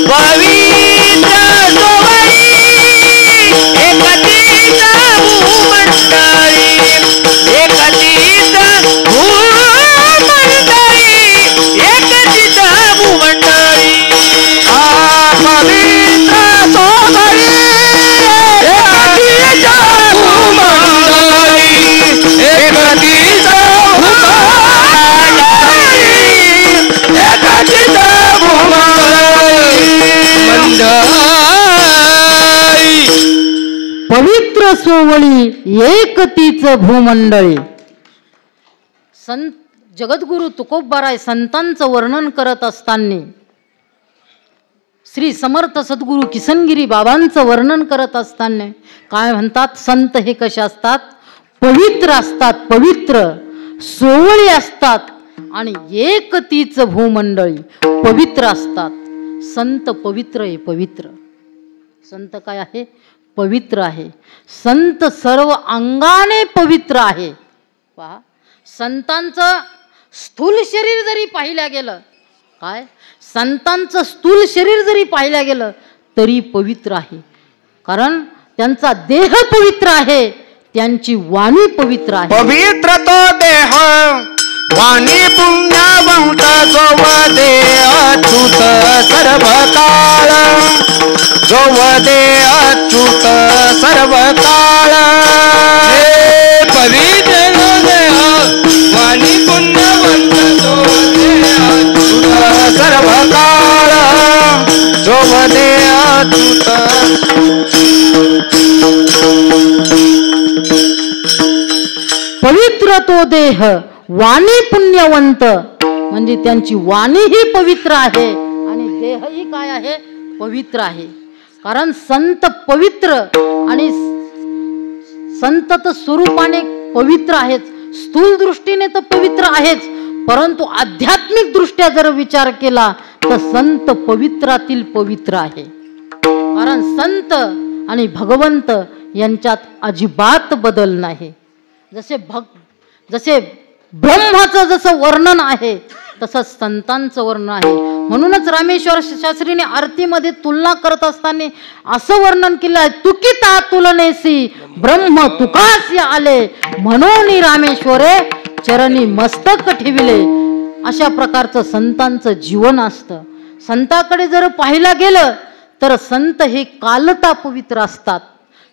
पवित्र सोवळी एकतीच भूमंडळी एकतीच भूमंडळी एकतीच भूमंडळी पवित्र सोवळी एकतीच भूमंडळी एकतीच पवित्र सोवळी एकतीच भूमंडळी. संत जगद्गुरु तुकोबाराय संतांचं वर्णन करत असताना श्री समर्थ सद्गुरु किसनगिरी बाबांचं वर्णन करत असताना काय म्हणतात? संत हे कसे असतात? पवित्र असतात, पवित्र सोवळी असतात आणि एकतीच भूमंडळी पवित्र असतात. संत पवित्र आहे, पवित्र. संत काय आहे? पवित्र आहे. संत सर्व अंगाने पवित्र आहे. पहा, संतांचं स्थूल शरीर जरी पाहिल्या गेलं, काय संतांचं स्थूल शरीर जरी पाहिल्या गेलं तरी पवित्र आहे. कारण त्यांचा देह पवित्र आहे, त्यांची वाणी पवित्र आहे. पवित्र तो देह वाणी पुण्यवंत जो वदे अच्युत सर्व काळ जो वदे अच्युत सर्व काळ पवित्र देह वाणी पुण्यवंत जो वदे अच्युत सर्व काळ जो वदे अच्युत. पवित्र तो देह वाणी पुण्यवंत म्हणजे त्यांची वाणी ही पवित्र आहे आणि देहही काय आहे? पवित्र आहे. कारण संत पवित्र आणि संत तर स्वरूपाने पवित्र आहेत, स्थूल दृष्टीने तर पवित्र आहेच, परंतु आध्यात्मिक दृष्ट्या जर विचार केला तर संत पवित्रातील पवित्र आहे. कारण संत आणि भगवंत यांच्यात अजिबात बदल नाही. जसे ब्रह्माचं जसं वर्णन आहे तसंच संतांचं वर्णन आहे. म्हणूनच रामेश्वर शास्त्रीने आरतीमध्ये तुलना करत असताना असं वर्णन केलं आहे, तुकिता तुलनेसी ब्रह्म तुकासी आले म्हणून रामेश्वरे चरणी मस्तक ठेविले. अशा प्रकारचं संतांचं जीवन असतं. संताकडे जर पाहिला गेलं तर संत हे कालता पवित्र असतात.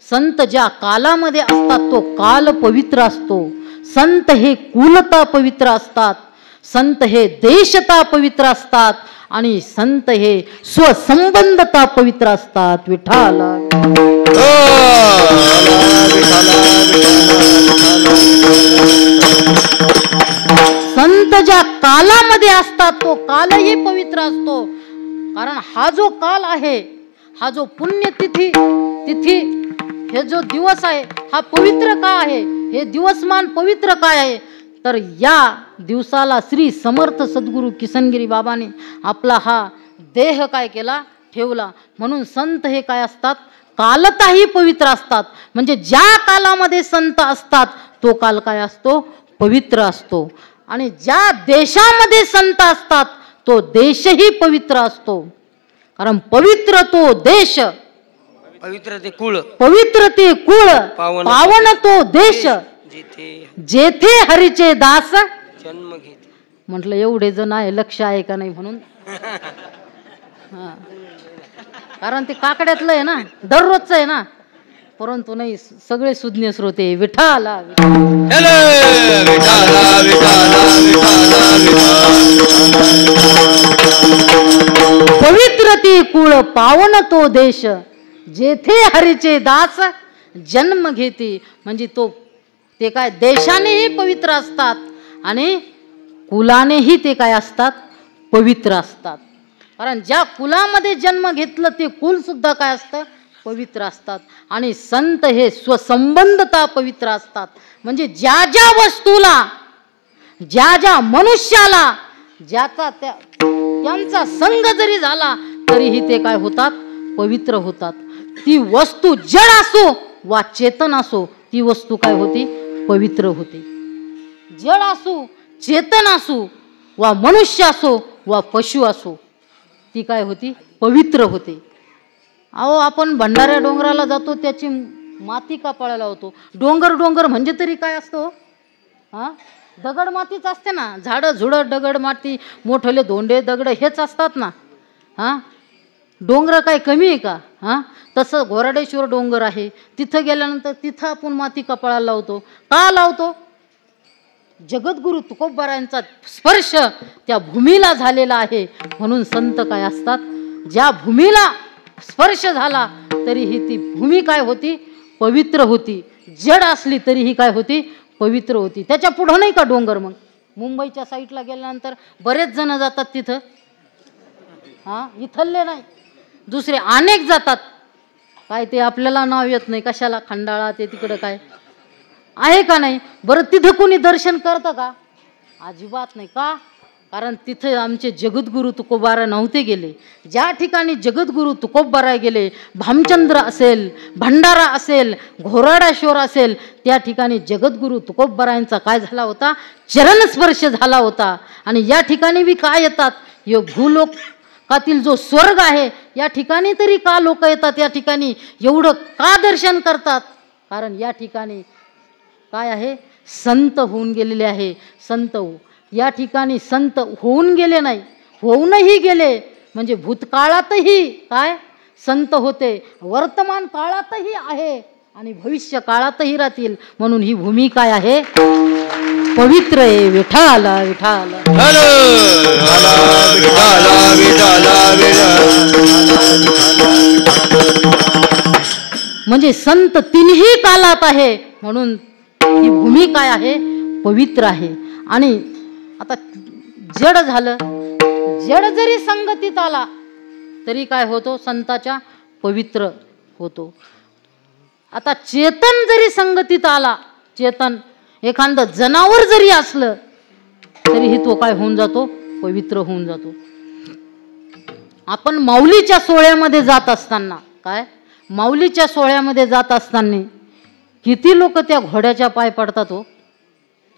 संत ज्या कालामध्ये असतात तो काल पवित्र असतो. संत हे कुलता पवित्र असतात. संत हे देशता पवित्र असतात आणि संत हे स्वसंबंधता पवित्र असतात. विठाला संत ज्या कालामध्ये असतात तो कालही पवित्र असतो. कारण हा जो काल आहे, हा जो पुण्यतिथी तिथी हे जो दिवस आहे हा पवित्र का आहे? हे दिवसमान पवित्र काय आहे? तर या दिवसाला श्री समर्थ सद्गुरु किसनगिरी बाबाने आपला हा देह काय केला? ठेवला. म्हणून संत हे काय असतात? कालताही पवित्र असतात. म्हणजे ज्या कालामध्ये संत असतात तो काल काय असतो? पवित्र असतो. आणि ज्या देशामध्ये संत असतात तो देशही पवित्र असतो. कारण पवित्र तो देश, पवित्र ते कुळ, पवित्र ते कुळ, पावन तो देश जेथे हरीचे दास जन्म घेते. म्हटलं एवढे जण आहे, लक्ष आहे का नाही म्हणून. कारण ते काकड्यातलं आहे ना, दररोजचं आहे ना, परंतु नाही सगळे सुज्ञ श्रोते विठाला पवित्र ते कुळ पावन तो देश जेथे हरीचे दास जन्म घेते. म्हणजे ते काय देशानेही पवित्र असतात आणि कुलानेही ते काय असतात? पवित्र असतात. कारण ज्या कुलामध्ये जन्म घेतलं ते कुल सुद्धा काय असतं? पवित्र असतात. आणि संत हे स्वसंबंधता पवित्र असतात. म्हणजे ज्या ज्या वस्तूला, ज्या ज्या मनुष्याला ज्याचा त्यांचा संग जरी झाला तरीही ते काय होतात? पवित्र होतात. ती वस्तू जड असो वा चेतन असो ती वस्तू काय होती? पवित्र होते. जड असो चेतन असो वा मनुष्य असो वा पशु असो ती काय होती? पवित्र होते. अहो आपण भंडाऱ्या डोंगराला जातो त्याची माती कापाळायला होतो. डोंगर डोंगर म्हणजे तरी काय असतो? हा दगड मातीच असते ना. झाडं झुडं दगड माती मोठले धोंडे दगड हेच असतात ना. हा डोंगर काय कमी आहे का? हा तसं घोराडेश्वर डोंगर आहे. तिथं गेल्यानंतर तिथं आपण माती कपाळाला लावतो. का लावतो? जगद्गुरु तुकोबारायांचा स्पर्श त्या भूमीला झालेला आहे. म्हणून संत काय असतात? ज्या भूमीला स्पर्श झाला तरीही ती भूमी काय होती? पवित्र होती. जड असली तरीही काय होती? पवित्र होती. त्याच्या पुढं नाही का डोंगर? मग मुंबईच्या साईडला गेल्यानंतर बरेच जण जातात तिथं. हा इथले नाही दुसरे अनेक जातात. काय ते आपल्याला नाव येत नाही कशाला, खंडाळा ते तिकडं काय आहे का नाही? बरं तिथं कोणी दर्शन करतं का? अजिबात नाही. का? कारण तिथं आमचे जगद्गुरु तुकोबारा नव्हते गेले. ज्या ठिकाणी जगद्गुरु तुकोबारा गेले, भामचंद्र असेल, भंडारा असेल, घोराडेश्वर असेल, त्या ठिकाणी जगद्गुरु तुकोबारायांचा काय झाला होता? चरणस्पर्श झाला होता. आणि या ठिकाणी बी काय येतात? यो भूलोकातील जो स्वर्ग आहे या ठिकाणी तरी का लोक येतात? या ठिकाणी एवढं का दर्शन करतात? कारण या ठिकाणी काय आहे? संत होऊन गेलेले आहे. संत या ठिकाणी संत होऊन गेले नाही, होऊनही गेले म्हणजे भूतकाळातही काय संत होते, वर्तमान काळातही आहे आणि भविष्य काळातही राहतील. म्हणून ही भूमी काय आहे? पवित्र आहे. विठाल विठाल म्हणजे संत तिन्ही काळात आहे. म्हणून ही भूमी काय आहे? पवित्र आहे. आणि आता जड झालं, जड जरी संगतीत आला तरी काय होतो? संताच्या पवित्र होतो. आता चेतन जरी संगतीत आला, चेतन एखादं जनावर जरी असलं तरीही तो काय होऊन जातो? पवित्र होऊन जातो. आपण माऊलीच्या सोहळ्यामध्ये जात असताना काय, माऊलीच्या सोहळ्यामध्ये जात असताना किती लोक त्या घोड्याच्या पाय पडतात हो,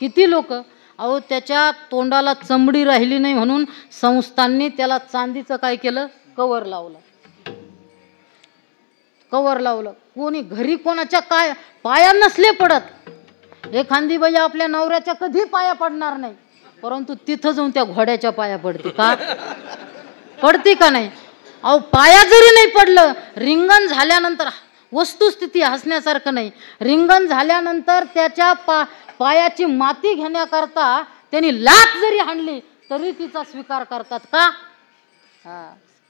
किती लोक. अहो त्याच्या तोंडाला चमडी राहिली नाही म्हणून संस्थांनी त्याला चांदीचं काय केलं? कवर लावलं, कवर लावलं. कोणी घरी कोणाच्या काय पाया नसले पडत. एखादी बाई आपल्या नवऱ्याच्या कधी पाया पडणार नाही, परंतु तिथं जाऊन त्या घोड्याच्या पाया पडते. का पडते का नाही? अहो पाया जरी नाही पडलं, रिंगण झाल्यानंतर, वस्तुस्थिती हसण्यासारखं नाही, रिंगण झाल्यानंतर त्याच्या पायाची माती घेण्याकरता त्यांनी लाथ जरी हाणली तरी तिचा स्वीकार करतात. का?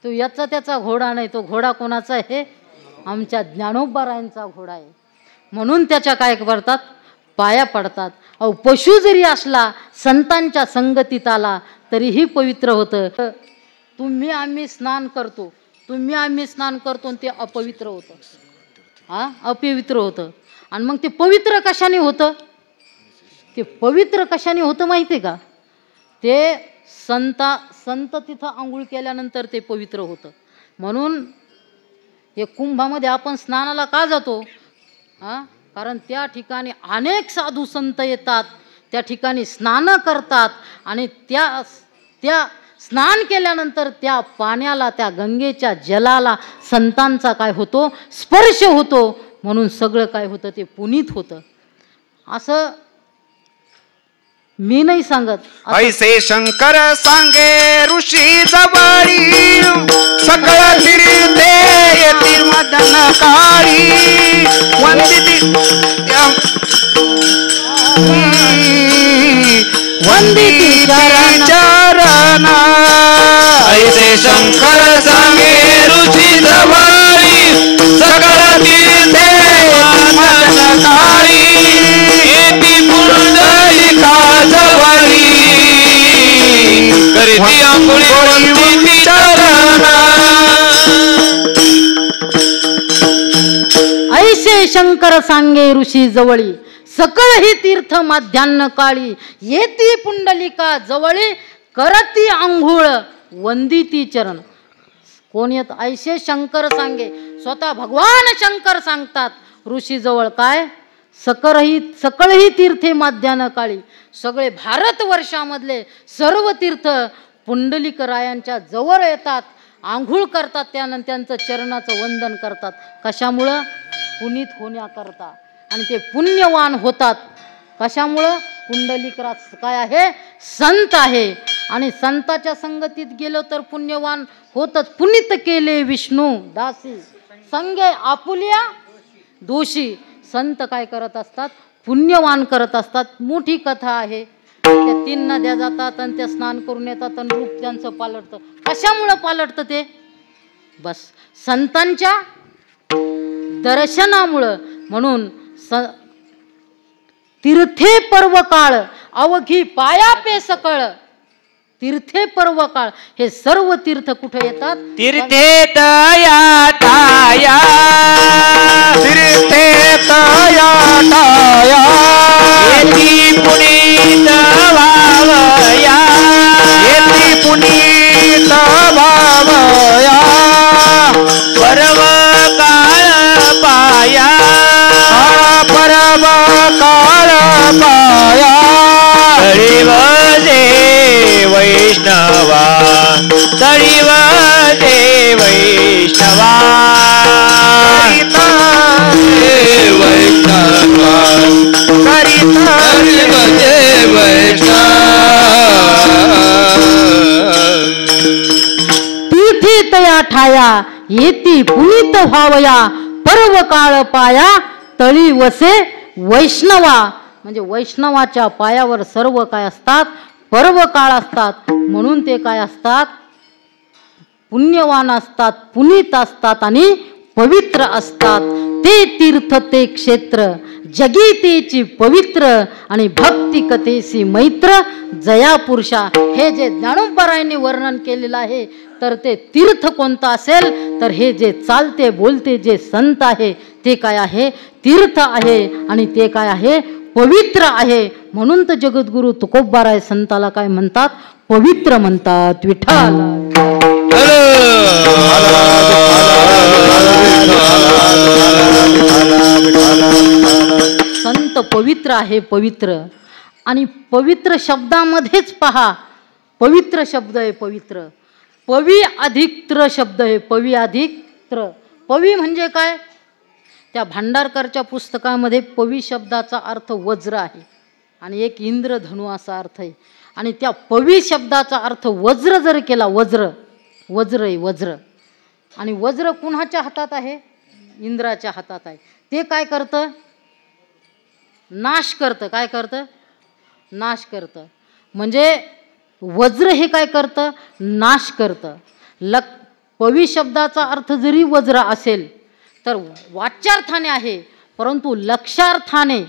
तो याचा त्याचा घोडा नाही, तो घोडा कोणाचा आहे? आमच्या ज्ञानोबारायांचा घोडा आहे. म्हणून त्याच्या काय करतात? पाया पडतात. अहो पशु जरी असला संतांच्या संगतीत आला तरीही पवित्र होतं. तुम्ही आम्ही स्नान करतो, तुम्ही आम्ही स्नान करतो आणि ते अपवित्र होतं. अपवित्र होतं. आणि मग ते पवित्र कशाने होतं? ते पवित्र कशाने होतं माहिती आहे का? ते संत तिथं आंघोळ केल्यानंतर ते पवित्र होतं. म्हणून हे कुंभामध्ये आपण स्नानाला का जातो? कारण त्या ठिकाणी अनेक साधू संत येतात, त्या ठिकाणी स्नान करतात आणि त्या स्नान केल्यानंतर त्या पाण्याला, त्या गंगेच्या जलाला संतांचा काय होतो? स्पर्श होतो. म्हणून सगळं काय होतं? ते पुनीत होतं. असं मी नाही सांगत, ऐसे शंकर सांगे ऋषी जवळी, सकळ तीर्थे येतील मदन काळी, वंदिती चरण. ऐसे शंकर सांगे ऋषी जवळी, सकळ तीर्थे मदन काळी, येती पुंडलिका जवळी, करीती अंघोळी वंदिती चरण. ऐसे शंकर सांगे ऋषी जवळी, सकळ ही तीर्थ माध्यान्न काळी, येती पुंडलिका जवळी, करती आंघोळ वंदिती चरण. कोण येत? ऐसे शंकर सांगे. स्वतः भगवान शंकर सांगतात, ऋषीजवळ काय सकळही तीर्थे माध्यान काळी. सगळे भारतवर्षामधले सर्व तीर्थ पुंडलिकरायांच्या जवळ येतात, आंघोळ करतात, त्यानंतर त्यांचं चरणाचं वंदन करतात. कशामुळं? पुनीत होण्याकरता. आणि ते पुण्यवान होतात कशामुळं? पुंडलिकराज काय आहे? संत आहे. आणि संताच्या संगतीत गेलो तर पुण्यवान होतच. पुनीत केले विष्णू दासी संगे आपुल्या दोषी. संत काय करत असतात? पुण्यवान करत असतात. मोठी कथा आहे. त्या 3 नद्या जातात आणि त्या स्नान करून येतात आणि रूप त्यांचं पालटतं. कशामुळं पालटतं ते? बस संतांच्या दर्शनामुळं. म्हणून तीर्थे पर्व काळ अवघी पाया पे सकळ. तीर्थे पर्व काळ हे सर्व तीर्थ कुठे येतात? तीर्थे तया टाया, तीर्थे तया टाया, येती पुनीत वावया, येती पुनीत वावया, पर्व काळ पाया, परव काळ पाया, तळीव जे वैष्णवा, तळीव जे वैष्णवा, तीर्थी तया ठाया, येती पुनीत व्हावया, पर्व काळ पाया, तळी वसे वैष्णवा. म्हणजे वैष्णवाच्या पायावर सर्व काय असतात? पर्व काळ असतात. म्हणून ते काय असतात? पुण्यवान असतात, पुनीत असतात आणि पवित्र असतात. ते तीर्थ ते क्षेत्र जगीतेची पवित्र आणि भक्ती कथेसी मैत्र जया पुरुषा. हे जे ज्ञानोबरायांनी वर्णन केलेलं आहे तर ते तीर्थ कोणतं असेल तर हे जे चालते बोलते जे संत आहे ते काय आहे? तीर्थ आहे. आणि ते काय आहे? पवित्र आहे. म्हणून तर जगद्गुरु तुकोबाराय संताला काय म्हणतात? पवित्र म्हणतात. विठ्ठल संत पवित्र आहे. पवित्र. आणि पवित्र शब्दामध्येच पहा, पवित्र शब्द आहे. पवित्र पवी अधिक त्र शब्द आहे. पवी अधिक त्र. पवी म्हणजे काय? त्या भांडारकरच्या पुस्तकामध्ये पवी शब्दाचा अर्थ वज्र आहे आणि एक इंद्रधनु असा अर्थ आहे. आणि त्या पवी शब्दाचा अर्थ वज्र जर केला, वज्र वज्र आहे वज्र. आणि वज्र कुणाच्या हातात आहे? इंद्राच्या हातात आहे. ते काय करतं? नाश करतं. काय करतं? नाश करतं. म्हणजे वज्र हे काय करतं? नाश करतं. पवी शब्दाचा अर्थ जरी वज्र असेल तर वाच्यार्थाने आहे, परंतु लक्षार्थाने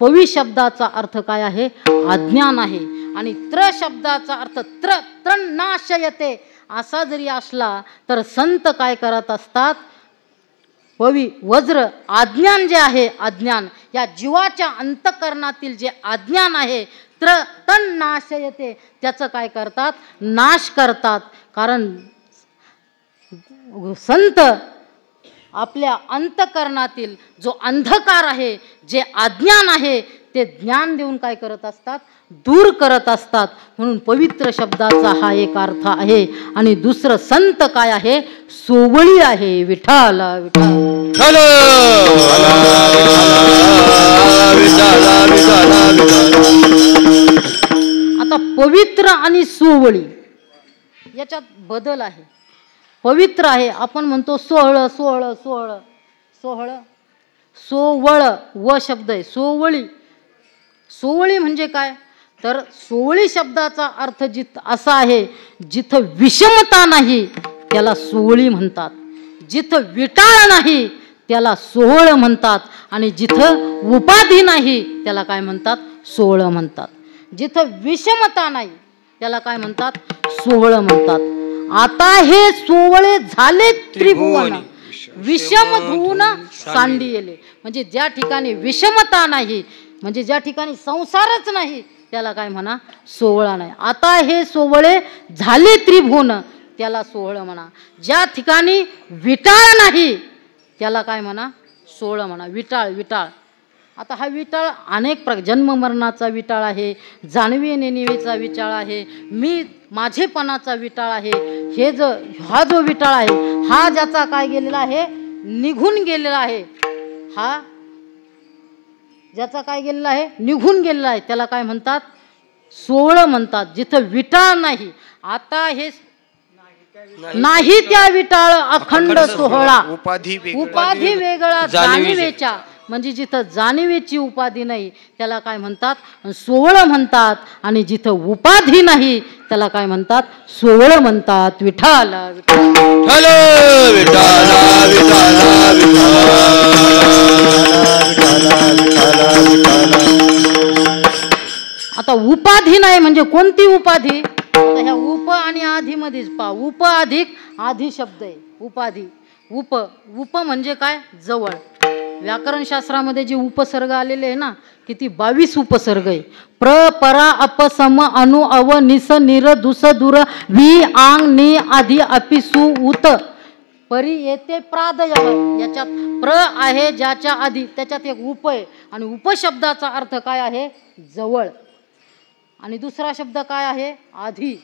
पवी शब्दाचा अर्थ काय आहे? अज्ञान आहे. आणि त्र शब्दाचा अर्थ त्रनाशयते असा जरी असला तर संत काय करत असतात? पवी वज्र अज्ञान जे आहे, अज्ञान या जीवाच्या अंतःकरणातील जे अज्ञान आहे तन्नाशयते त्याचं काय करतात? नाश करतात. कारण संत आपल्या अंतःकरणातील जो अंधकार आहे, जे अज्ञान आहे ते ज्ञान देऊन काय करत असतात? दूर करत असतात. म्हणून पवित्र शब्दाचा हा एक अर्थ आहे. आणि दुसरं संत काय आहे? सोवळी आहे. विठ्ठल विठ्ठल. आता पवित्र आणि सोवळी याच्यात बदल आहे. पवित्र आहे, आपण म्हणतो सोहळ सोहळ सोहळ सोहळ सोवळ व शब्द आहे. सोवळी. सोवळी म्हणजे काय? तर सोवळी शब्दाचा अर्थ असा आहे, जिथं विषमता नाही त्याला सोवळी म्हणतात, जिथं विटाळ नाही त्याला सोहळ म्हणतात, आणि जिथं उपाधी नाही त्याला काय म्हणतात? सोहळ म्हणतात. जिथं विषमता नाही त्याला काय म्हणतात? सोहळ म्हणतात. आता हे सोवळे झाले त्रिभुवन, विषम धुवून सांडिले. म्हणजे ज्या ठिकाणी विषमता नाही, म्हणजे ज्या ठिकाणी संसारच नाही त्याला काय म्हणा? सोहळा नाही. आता हे सोवळे झाले त्रिभुवन त्याला सोहळ म्हणा. ज्या ठिकाणी विटाळ नाही त्याला काय म्हणा, सोळ म्हणा. विटाळ, विटाळ. आता हा विटाळ अनेक जन्म मरणाचा विटाळ आहे, जाणवी नेणिवेचा विटाळ आहे, मी माझेपणाचा विटाळ आहे. हा जो विटाळ आहे, हा ज्याचा काय गेलेला आहे, निघून गेलेला आहे. हा ज्याचा काय गेलेला आहे, निघून गेलेला आहे, त्याला काय म्हणतात, सोहळ म्हणतात. जिथं विटाळ नाही, आता हे नाही त्या विटाळ अखंड सोहळा. उपाधी वेगळा जाणीवेच्या, म्हणजे जिथं जाणीवेची उपाधी नाही त्याला काय म्हणतात, सोहळ म्हणतात. आणि जिथं उपाधी नाही त्याला काय म्हणतात, सोहळ म्हणतात. विठाल विठाल आता उपाधी नाही म्हणजे कोणती उपाधी, आता ह्या उप आणि आधी मध्येच पहा, उप अधिक आधी शब्द आहे. उपाधी, उप, उप म्हणजे काय, जवळ. व्याकरण शास्त्रामध्ये जे उपसर्ग आलेले आहे ना, किती 22 उपसर्ग आहे. प्र, परा, अप, सम, अनु, अव, निस, निर, दुस, दूर, वी, आंग, नि, आधी, अपि, सु, उत, परी येते प्रादय. याच्यात प्र आहे ज्याच्या आधी, त्याच्यात एक उप आहे. आणि उपशब्दाचा अर्थ काय आहे, जवळ. आणि दुसरा शब्द काय आहे, आधी.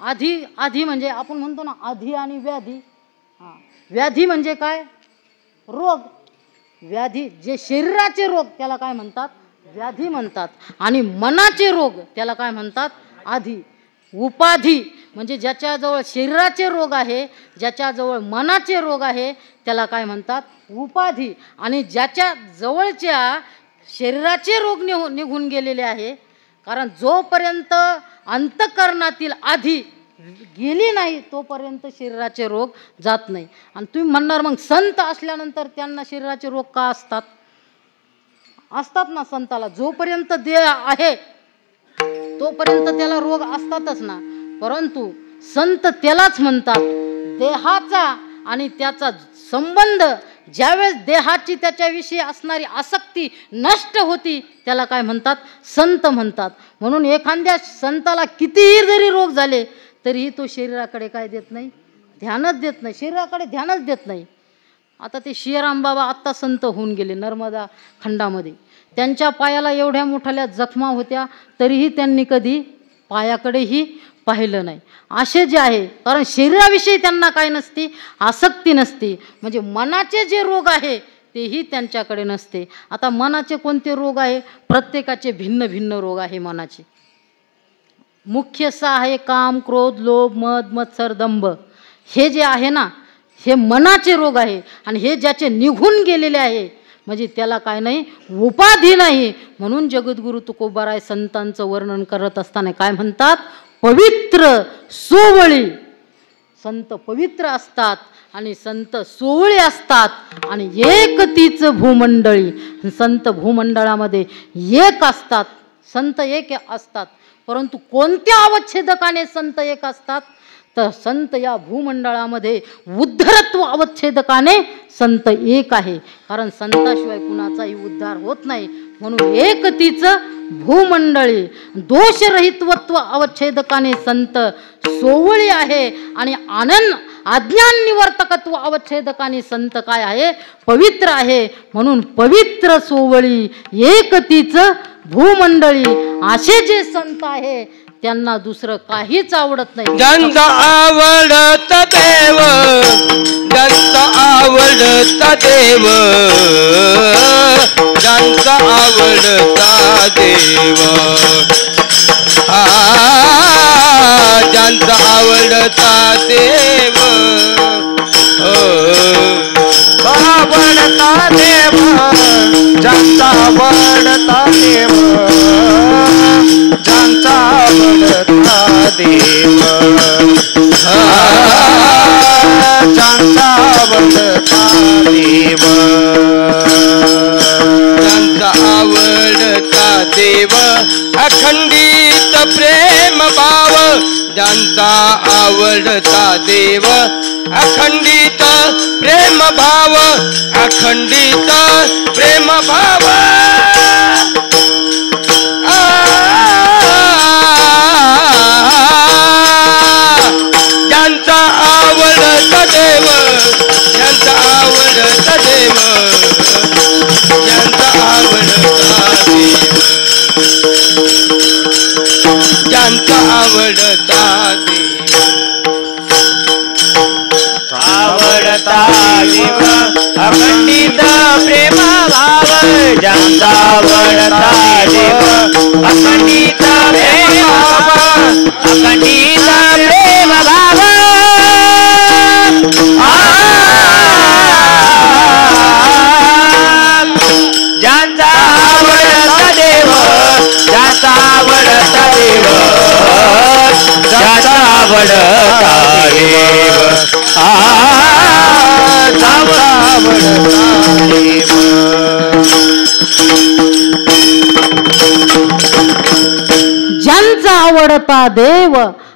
आधी, आधी म्हणजे आपण म्हणतो ना आधी आणि व्याधी. व्याधी म्हणजे काय, रोग. व्याधी जे शरीराचे रोग त्याला काय म्हणतात, व्याधी म्हणतात. आणि मनाचे रोग त्याला काय म्हणतात, आधी. उपाधी म्हणजे ज्याच्याजवळ शरीराचे रोग आहे, ज्याच्याजवळ मनाचे रोग आहे त्याला काय म्हणतात, उपाधी. आणि ज्याच्या जवळच्या शरीराचे रोग निघून गेलेले आहे, कारण जोपर्यंत अंतःकरणातील आधी गेली नाही तोपर्यंत शरीराचे रोग जात नाही. आणि तुम्ही म्हणणार मग संत असल्यानंतर त्यांना शरीराचे रोग का असतात, असतात ना. संताला जोपर्यंत देह आहे तोपर्यंत त्याला रोग असतातच ना. परंतु संत त्यालाच म्हणतात देहाचा आणि त्याचा संबंध, ज्यावेळेस देहाची त्याच्याविषयी असणारी आसक्ती नष्ट होती त्याला काय म्हणतात, संत म्हणतात. म्हणून एखाद्या संताला कितीही जरी रोग झाले तरीही तो शरीराकडे काय देत नाही, ध्यानच देत नाही, शरीराकडे ध्यानच देत नाही. आता ते शियाराम बाबा आत्ता संत होऊन गेले नर्मदा खंडामध्ये. त्यांच्या पायाला एवढ्या मोठ्या जखमा होत्या तरीही त्यांनी कधी पायाकडेही पाहिलं नाही. असे जे आहे, कारण शरीराविषयी त्यांना काय नसते, आसक्ती नसते. म्हणजे मनाचे जे रोग आहे तेही त्यांच्याकडे नसते. आता मनाचे कोणते रोग आहे, प्रत्येकाचे भिन्न भिन्न रोग आहे मनाचे. मुख्य आहे काम, क्रोध, लोभ, मद, मत्सर, दंभ. हे जे आहे ना, हे मनाचे रोग आहे. आणि हे ज्याचे निघून गेलेले आहे म्हणजे त्याला काय नाही, उपाधी नाही. म्हणून जगद्गुरु तुकोबाराय संतांचं वर्णन करत असताना काय म्हणतात, पवित्र सोवळी. संत पवित्र असतात आणि संत सोवळे असतात. आणि एकतीच भूमंडळी, संत भूमंडळामध्ये एक असतात, संत एक असतात. परंतु कोणत्या अवच्छेदकाने संत एक असतात, तर संत या भूमंडळामध्ये उद्धरत्व अवच्छेदकाने संत एक आहे. कारण संताशिवाय कुणाचाही उद्धार होत नाही. म्हणून एकतीच भूमंडळी दोषरहितत्व अवच्छेदकाने संत सोवळी आहे. आणि अज्ञान निवर्तकत्व अवच्छेदकाने संत काय आहे, पवित्र आहे. म्हणून पवित्र सोवळी एकतीच भूमंडळी असे जे संत आहे त्यांना दुसरं काहीच आवडत नाही. ज्यांचा आवडत देव, ज्यांचा आवडता देव, ज्यांचा आवडता देव, ज्यांचा आवडता देव, आवडता देव, ज्यांचा आवडता देव, ज्यांचा आवडता देव, ज्यांचा आवडता देव, ज्यांचा आवडता देव, अखंडित प्रेम भाव, ज्यांचा आवडता देव, अखंडित प्रेम भाव, अखंडित प्रेम भाव, ज्यांचा आवडता देव, ज्यांचा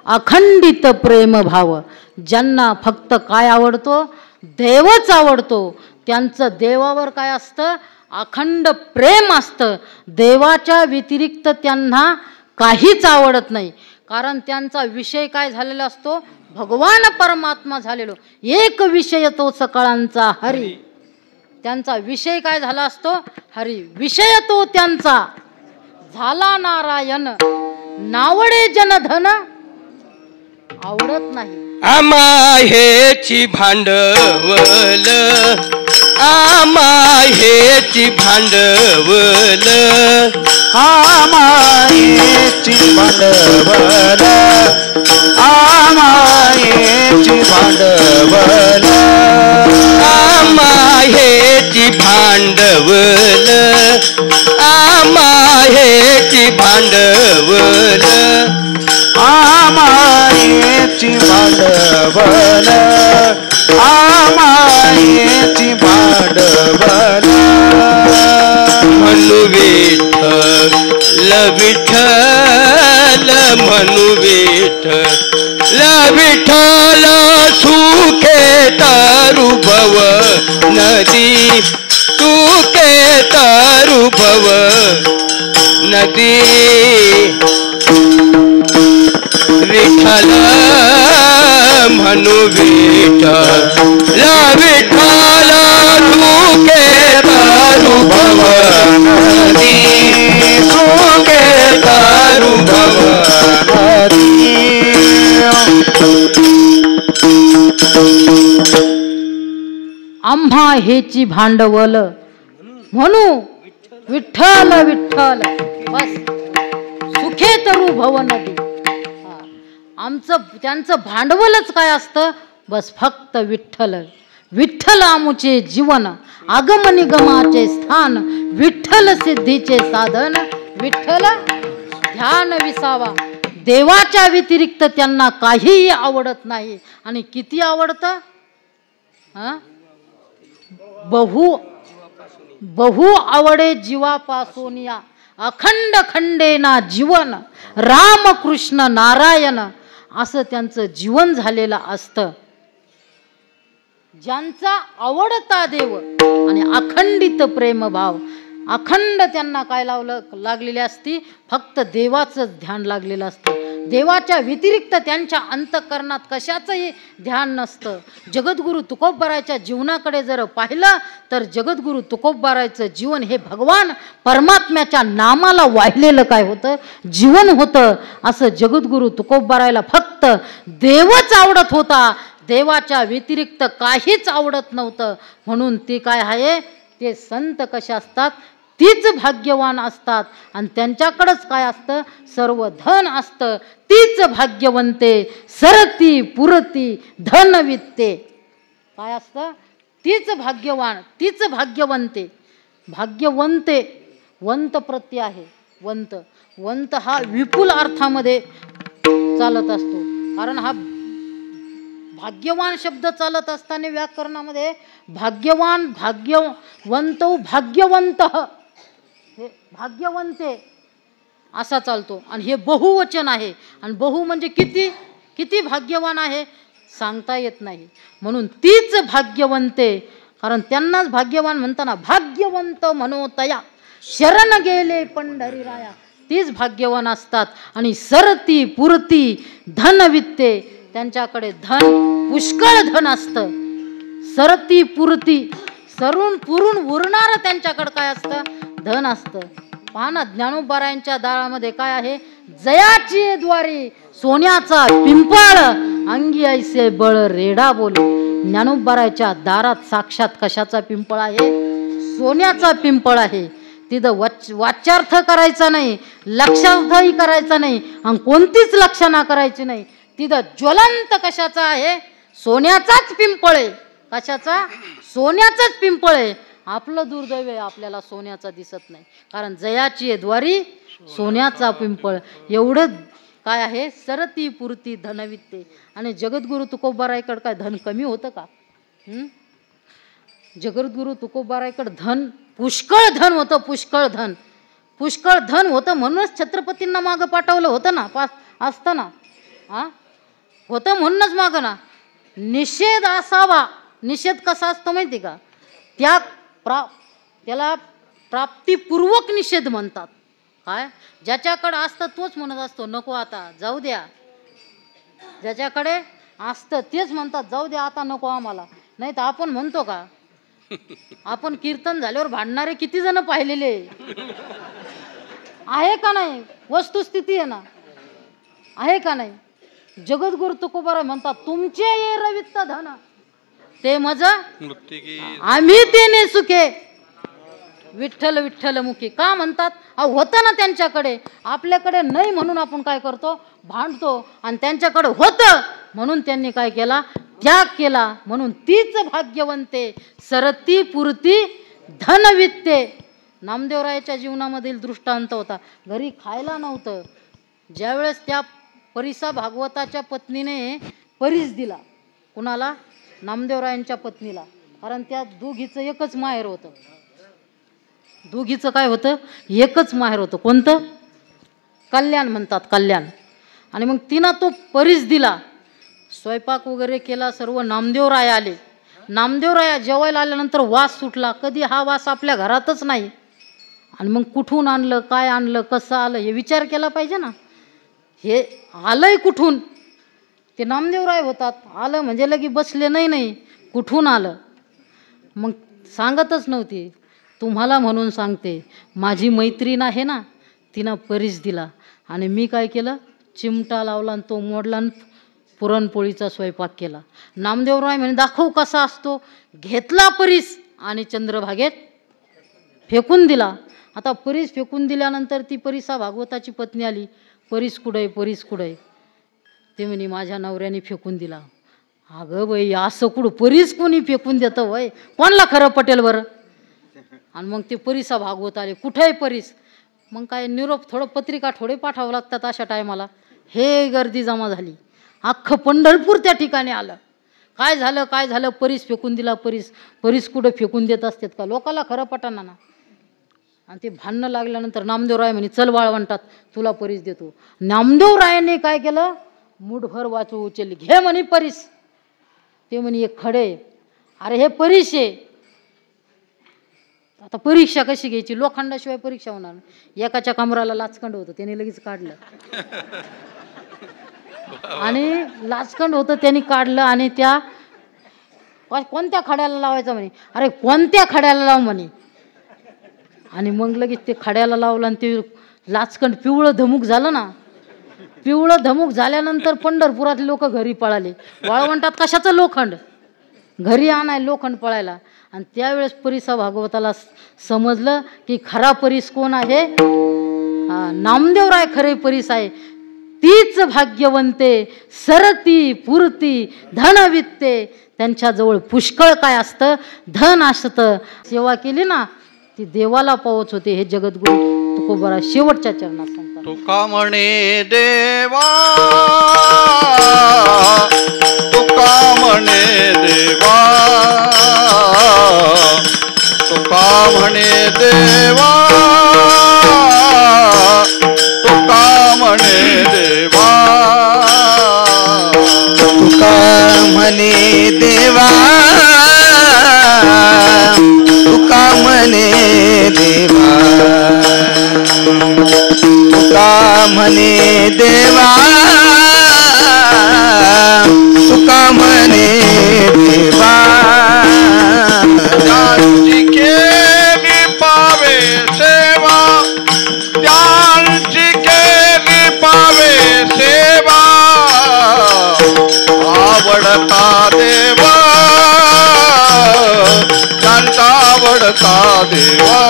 अखंडित प्रेम भाव. ज्यांना फक्त काय आवडतो? देवच आवडतो. त्यांचं देवावर काय असतं? अखंड प्रेम असतं. देवाच्या व्यतिरिक्त त्यांना काहीच आवडत नाही. कारण त्यांचा विषय काय झालेला असतो? भगवान परमात्मा झालेलो. एक विषय तो सकळांचा हरी. त्यांचा विषय काय झाला असतो? हरी. विषय तो त्यांचा झाला नारायण. नावडे जनधन आवडत नाही. आमाहेची भांडवल, आमाहेची भांडवल, आमायेची भांडवल, आमायेची भांडवल, आमाहेची भांडवल, आमाहेची भांडवल, आमायेची भांडवल, आमायेची भांडवल. म्हणू विठ्ठल विठ्ठल, म्हणू विठ्ठल विठ्ठल, सुखे तारू भव नदी, सुखे तारू भव नदी. विठ्ठल म्हणू विठ्ठल विठ्ठल, सुखे तारू भव नदी, सुखे तारू भव नदी. आम्हा हेची भांडवल म्हणू विठ्ठल विठ्ठल, बस सुखे तरू भव नदी. आमचं त्यांचं भांडवलच काय असतं? बस फक्त विठ्ठल. विठ्ठल आमुचे जीवन, आगम निगमाचे स्थान, विठ्ठल सिद्धीचे साधन, विठ्ठल ध्यान विसावा. देवाच्या व्यतिरिक्त त्यांना काहीही आवडत नाही. आणि किती आवडतं? बहु बहु आवडे जीवापासून या. अखंड खंडेना जीवन, रामकृष्ण नारायण असं त्यांचं जीवन झालेलं असतं. ज्यांचा आवडता देव आणि अखंडित प्रेमभाव, अखंड त्यांना काय लागलेली असती? फक्त देवाचं ध्यान लागलेलं असतं. देवाच्या व्यतिरिक्त त्यांच्या अंतःकरणात कशाचंही ध्यान नसतं. जगद्गुरु तुकोबारायच्या जीवनाकडे जर पाहिलं तर जगद्गुरु तुकोबारायचं जीवन हे भगवान परमात्म्याच्या नामाला वाहिलेलं काय होतं? जीवन होतं. असं जगद्गुरु तुकोबारायला फक्त देवच आवडत होता. देवाच्या व्यतिरिक्त काहीच आवडत नव्हतं. म्हणून ते काय आहे? ते संत कसे असतात? तीच भाग्यवान असतात. आणि त्यांच्याकडंच काय असतं? सर्व धन असतं. तीच भाग्यवंते, सरती पुरती धन वित्ते. काय असतं? तीच भाग्यवान, तीच भाग्यवंते. भाग्यवंते, वंत प्रत्यय आहे. वंत, वंत हा विपुल अर्थामध्ये चालत असतो. कारण हा भाग्यवान शब्द चालत असताना व्याकरणामध्ये भाग्यवान, भाग्यवंत, भाग्यवंत, हे भाग्यवंते असा चालतो. आणि हे बहुवचन आहे. आणि बहु म्हणजे किती किती भाग्यवान आहे सांगता येत नाही. म्हणून तीच भाग्यवंते, कारण त्यांनाच भाग्यवान म्हणताना भाग्यवंत म्हणोतया शरण गेले पंढरीराया, तीच भाग्यवान असतात. आणि सरती पुरती धन वित्ते, त्यांच्याकडे धन पुष्कळ धन असतं. सरती पुरती, सरून पुरून उरणार त्यांच्याकडे काय असतं? धन असतं. पहा ना, ज्ञानोबारायांच्या दारामध्ये काय आहे? जयाची द्वारी सोन्याचा पिंपळ, अंगी ऐसे बळ रेडा बोले. ज्ञानोबारायांच्या दारात साक्षात कशाचा पिंपळ आहे? सोन्याचा पिंपळ आहे. तिथं वाच्यार्थ करायचा नाही, लक्षार्थही करायचा नाही, आणि कोणतीच लक्षणा करायची नाही. तिथं ज्वलंत कशाचा आहे? सोन्याचाच पिंपळ आहे. कशाचा? सोन्याचाच पिंपळ आहे. आपलं दुर्दैव आहे, आपल्याला सोन्याचा दिसत नाही. कारण जयाची द्वारी सोन्याचा पिंपळ. एवढं काय आहे? सरती पुरती धनवित्ते. आणि जगद्गुरु तुकोबारायकडे काय धन कमी होतं का? जगद्गुरु तुकोबारायकडे धन पुष्कळ धन होतं. पुष्कळ धन, पुष्कळ धन होतं. म्हणूनच छत्रपतींना मागं पाठवलं होतं ना. असतं ना, हा होतं म्हणूनच माग ना निषेध असावा. निषेध कसा असतो माहिती का? त्याला प्राप्तिपूर्वक निषेध म्हणतात. काय ज्याच्याकडे असतं तोच म्हणत असतो नको आता जाऊ द्या. ज्याच्याकडे असतं तेच म्हणतात जाऊ द्या आता नको आम्हाला. नाही तर आपण म्हणतो का? आपण कीर्तन झाल्यावर भांडणारे किती जण पाहिलेले आहे का नाही? वस्तुस्थिती आहे ना, आहे का नाही? जगद्गुरु तुकोबाराय म्हणतात तुमचे ये रवित्त धन ते मज आम्ही तेने सुखे विठ्ठल विठ्ठल मुखी. का म्हणतात? होतं ना त्यांच्याकडे, आपल्याकडे नाही म्हणून आपण काय करतो? भांडतो. आणि त्यांच्याकडे होतं म्हणून त्यांनी काय केला? त्याग केला. म्हणून तीच भाग्यवंते सरती पुरती धनवित्ते. नामदेवरायाच्या जीवनामधील दृष्टांत होता. घरी खायला नव्हतं. ज्यावेळेस त्या परिसा भागवताच्या पत्नीने परीस दिला. कुणाला? नामदेवरायांच्या पत्नीला. कारण त्या दोघीचं एकच माहेर होतं. दोघीचं काय होतं? एकच माहेर होतं. कोणतं? कल्याण म्हणतात, कल्याण. आणि मग तिनं तो परीस दिला. स्वयंपाक वगैरे केला सर्व. नामदेवराय आले. नामदेवराया जेवायला आल्यानंतर वास सुटला. कधी हा वास आपल्या घरातच नाही. आणि मग कुठून आणलं, काय आणलं, कसं आलं हे विचार केला पाहिजे ना. हे आलंय कुठून? ते नामदेवराय होतात. आलं म्हणजे लगी बसले नाही कुठून आलं? मग सांगतच नव्हती. तुम्हाला म्हणून सांगते, माझी मैत्रीण आहे ना, तिनं परीस दिला आणि मी काय केलं? चिमटा लावला आणि तो मोडला आणि पुरणपोळीचा स्वयंपाक केला. नामदेवराय म्हणे दाखव कसा असतो. घेतला परीस आणि चंद्रभागेत फेकून दिला. आता परीस फेकून दिल्यानंतर ती परिसा भागवताची पत्नी आली. परीस कुठे? परीस कुठे? ते म्हणे माझ्या नवऱ्याने फेकून दिला. अगं बाई असं कुठं परीस कोणी फेकून देतं वय? कोणाला खरं पटेल बरं? आणि मग ते परिसा भागवत आले. कुठे आहे परीस? मग काय निरोप थोडं पत्रिका थोडे पाठवावं लागतात अशा टायमाला. हे गर्दी जमा झाली. अख्खं पंढरपूर त्या ठिकाणी आलं. काय झालं? काय झालं? परीस फेकून दिला. परीस कुठं फेकून देत असतात का? लोकाला खरं पटाना ना. आणि ते भांडणं लागल्यानंतर नामदेवराय म्हणे चल वाळवंटात तुला परीस देतो. नामदेवरायाने काय केलं? मुठभर वाचू उचलली. घे म्हणे परीस. ते म्हणे एक खडे. अरे हे परीस आहे. आता परीक्षा कशी घ्यायची? लोखंडाशिवाय परीक्षा होणार. एकाच्या कमराला लाचखंड होतं त्याने लगेच काढलं. आणि लाचखंड होतं त्यांनी काढलं आणि त्या कोणत्या खड्याला लावायचं म्हणे. अरे कोणत्या खड्याला लाव म्हणे. आणि मग लगेच ते खड्याला लावलं आणि ते लाचखंड पिवळं धमुक झालं ना. पिवळं धमुक झाल्यानंतर पंढरपुरातले लोक घरी पळाले. वाळवंटात कशाचं लोखंड? घरी आणाय लोखंड पळायला. आणि त्यावेळेस परिसा भागवताला समजलं की खरा परीस कोण आहे? नामदेवराय खरे परीस आहे. तीच भाग्यवंते सरती पुरती धनवित्ते. त्यांच्याजवळ पुष्कळ काय असतं? धन असतं. सेवा केली ना ती देवाला पावच होते. हे जगद्गुरु तुकोबाराय शेवटच्या चरणात सांगतात. तुका म्हणे देवा, तुका म्हणे देवा, तुका म्हणे देवा, तुका म्हणे देवा, तुका म्हणे देवा, तुका म्हणे देवा, तुका म्हणे देवा, तुका म्हणे देवा. ज्यांची केली पावे सेवा, ज्यांची केली पावे सेवा, आवडता देवा, ज्यांचा आवडता देवा,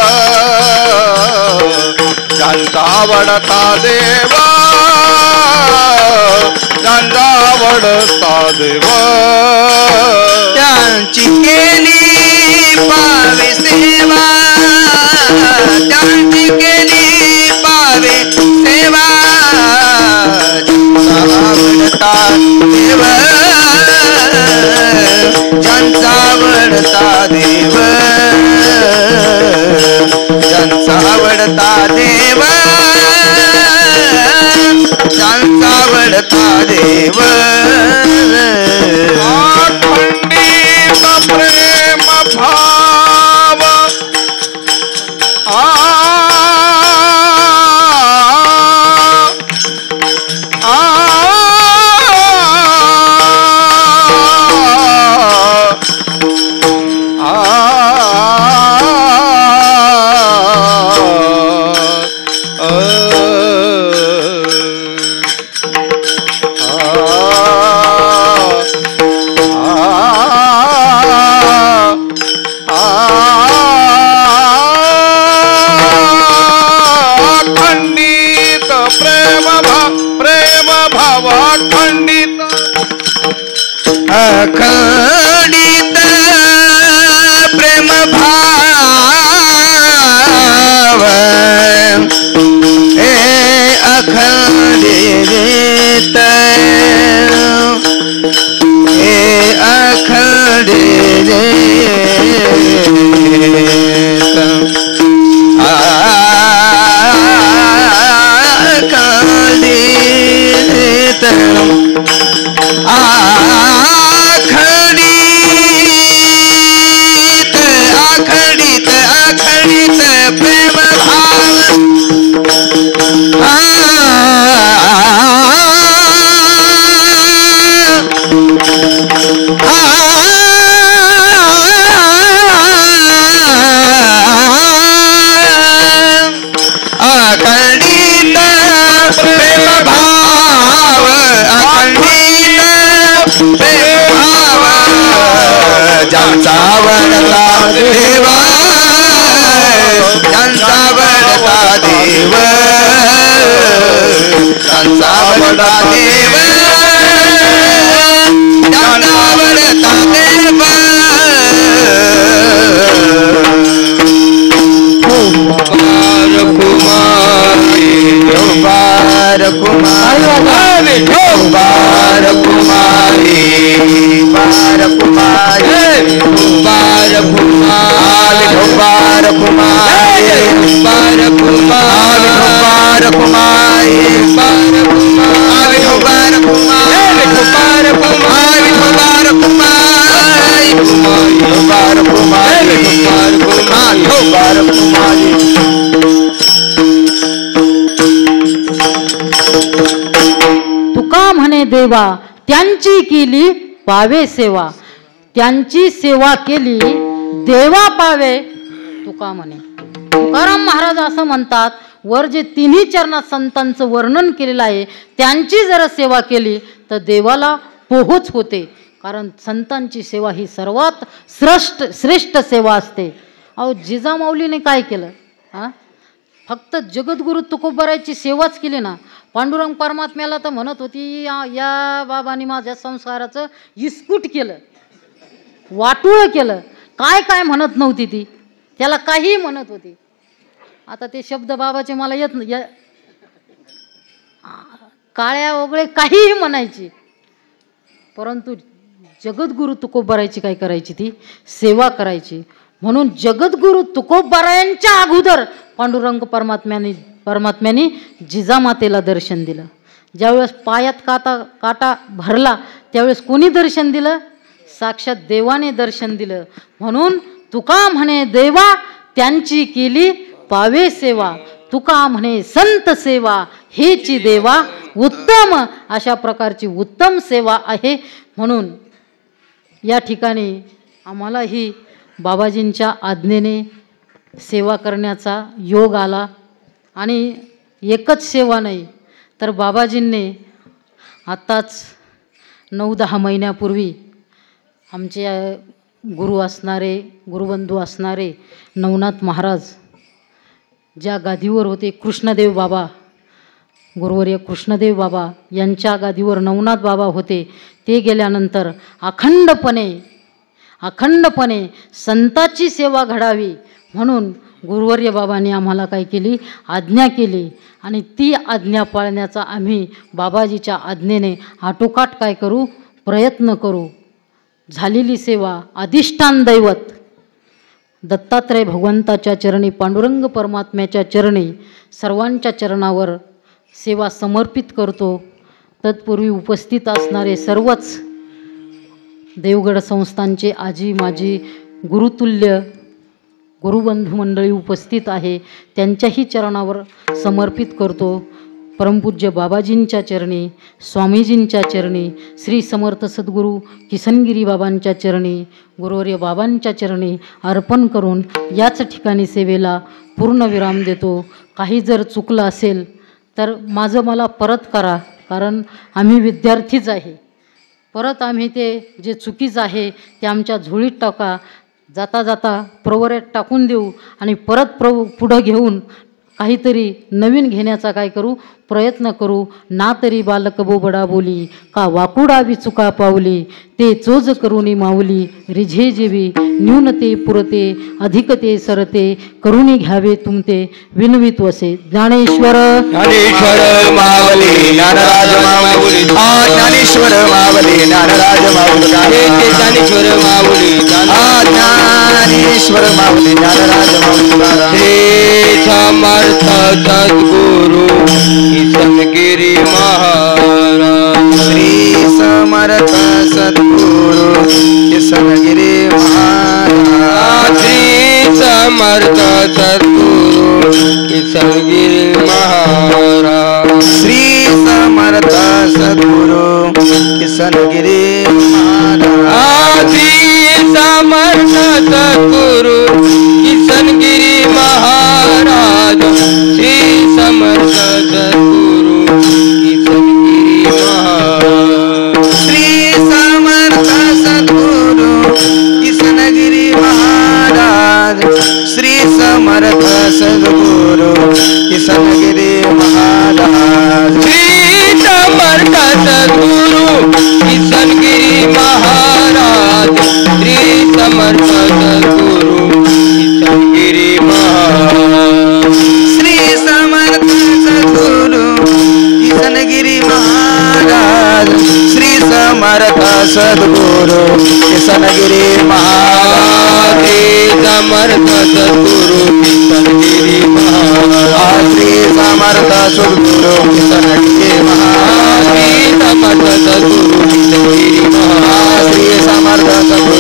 ज्यांचा आवडता देवा, ज्यांचा आवडता देवा. त्यांची केली पावे सेवा, त्यांची केली पावे सेवा, ज्यांचा आवडता देव, ज्यांचा आवडता देव, ज्यांचा आवडता देव, ज्यांचा आवडता देव. अखंडित प्रेम भाव हे अखंडित हे अखंडित अखंडित अखंडित अखंडित प्रेम भाव अखंडित प्रेम भाव अखंडित प्रेम भाव ज्यांचा वडला देवा ज्यांचा वडला देव ज्यांचा वडला देव ज्यांचा वडला देव कुमारी बार कुमारी बार कुमारी बार कुमारी बार कुमारी बार कुमारी बार कुमारी बार कुमारी बार कुमारी बार कुमारी बार कुमारी बार कुमारी बार कुमारी तुका म्हणे देवा त्यांची केली पावे सेवा, त्यांची सेवा केली देवा पावे तुका म्हणे. तुकाराम महाराज असं म्हणतात, वर जे तिन्ही चरणात संतांचं वर्णन केलेलं आहे त्यांची जर सेवा केली तर देवाला पोहोच होते. कारण संतांची सेवा ही सर्वात श्रेष्ठ सेवा असते. अहो जिजामाऊलीने काय केलं? फक्त जगद्गुरु तुकोबारायची सेवाच केली ना. पांडुरंग परमात्म्याला तर म्हणत होती या बाबांनी माझ्या संसाराचं इस्कूट केलं, वाटुळं केलं. काय काय म्हणत नव्हती ती, त्याला काही म्हणत होती. आता ते शब्द बाबाचे मला येत नाही, काळ्या ओगळे काहीही म्हणायची, परंतु जगद्गुरु तुकोबारायची काय करायची? ती सेवा करायची. म्हणून जगद्गुरु तुकोबारायांच्या अगोदर पांडुरंग परमात्म्याने जिजामातेला दर्शन दिलं. ज्यावेळेस पायात काटा भरला त्यावेळेस कोणी दर्शन दिलं? साक्षात देवाने दर्शन दिलं. म्हणून तुका म्हणे देवा त्यांची केली पावे सेवा, तुका म्हणे संत सेवा हेची देवा उत्तम. अशा प्रकारची उत्तम सेवा आहे. म्हणून या ठिकाणी आम्हाला ही बाबाजींच्या आज्ञेने सेवा करण्याचा योग आला. आणि एकच सेवा नाही तर बाबाजींनी आत्ताच 9-10 महिन्यापूर्वी आमचे गुरु असणारे, गुरुबंधू असणारे नवनाथ महाराज ज्या गादीवर होते, कृष्णदेव बाबा, गुरुवर्य कृष्णदेव बाबा यांच्या गादीवर नवनाथ बाबा होते. ते गेल्यानंतर अखंडपणे संताची सेवा घडावी म्हणून गुरुवर्य बाबांनी आम्हाला काय केली? आज्ञा केली. आणि ती आज्ञा पाळण्याचा आम्ही बाबाजीच्या आज्ञेने आटोकाट काय करू? प्रयत्न करू. झालेली सेवा अधिष्ठान दैवत दत्तात्रय भगवंताच्या चरणी, पांडुरंग परमात्म्याच्या चरणी, सर्वांच्या चरणावर सेवा समर्पित करतो. तत्पूर्वी उपस्थित असणारे सर्वच देवगड संस्थांचे आजी माजी गुरुतुल्य गुरुबंधू मंडळी उपस्थित आहे, त्यांच्याही चरणावर समर्पित करतो. परमपूज्य बाबाजींच्या चरणी, स्वामीजींच्या चरणी, श्री समर्थ सद्गुरू किसनगिरी बाबांच्या चरणी, गुरुवर्य बाबांच्या चरणी अर्पण करून याच ठिकाणी सेवेला पूर्णविराम देतो. काही जर चुकलं असेल तर माझं मला परत करा, कारण आम्ही विद्यार्थीच आहे. परत आम्ही ते जे चुकीचं आहे ते आमच्या झोळीत टाका, जाता जाता प्रवरेत टाकून देऊ आणि परत पुढं घेऊन काहीतरी नवीन घेण्याचा काय करू प्रयत्न करू. ना तरी बालक बोबडा बोली का वाकुडावी चुका पावली ते चोज करुणी माऊली रिझे जेवी न्यूनते पुरते अधिकते सरते करुणी घ्यावे तुमते विनवित वसे. ज्ञानेश्वर ज्ञानेश्वर मावली ज्ञानराज माऊली ज्ञानेश्वर मावली ज्ञानराज माऊली ज्ञानेश्वर माऊली ज्ञानेश्वर माऊली ज्ञानराज माऊली. श्री समर्थ सद्गुरु किसनगिरी महाराज. श्री समर्थ सद्गुरु किसनगिरी महाराज. श्री समर्थ सद्गुरु किसनगिरी महाराज. श्री समर्थ सद्गुरु किसनगिरी महाराज. श्री समर्थ सद्गुरु किसनगिरी महाराज. श्री समर्थ सद्गुरु किसनगिरी महाराज. श्री समर्थ सद्गुरु किसनगिरी महाराज. श्री समर्थ सद्गुरु किसनगिरी महाराज. श्री समर्थ सद्गुरु किसनगिरी महाराज. श्री समर्थ सद्गुरु किसनगिरी महाराज. श्री समर्थ सद्गुरु किसनगिरी महाराज. श्री समर्थ सद्गुरु किसनगिरी महाराज. श्री समर्थ सद्गुरु किसनगिरी महाराज. श्री समर्थ सद्गुरु किसनगिरी महाराज. श्री समर्थ सद्गुरु किसनगिरी महाराज. श्री समर्थ सद्गुरु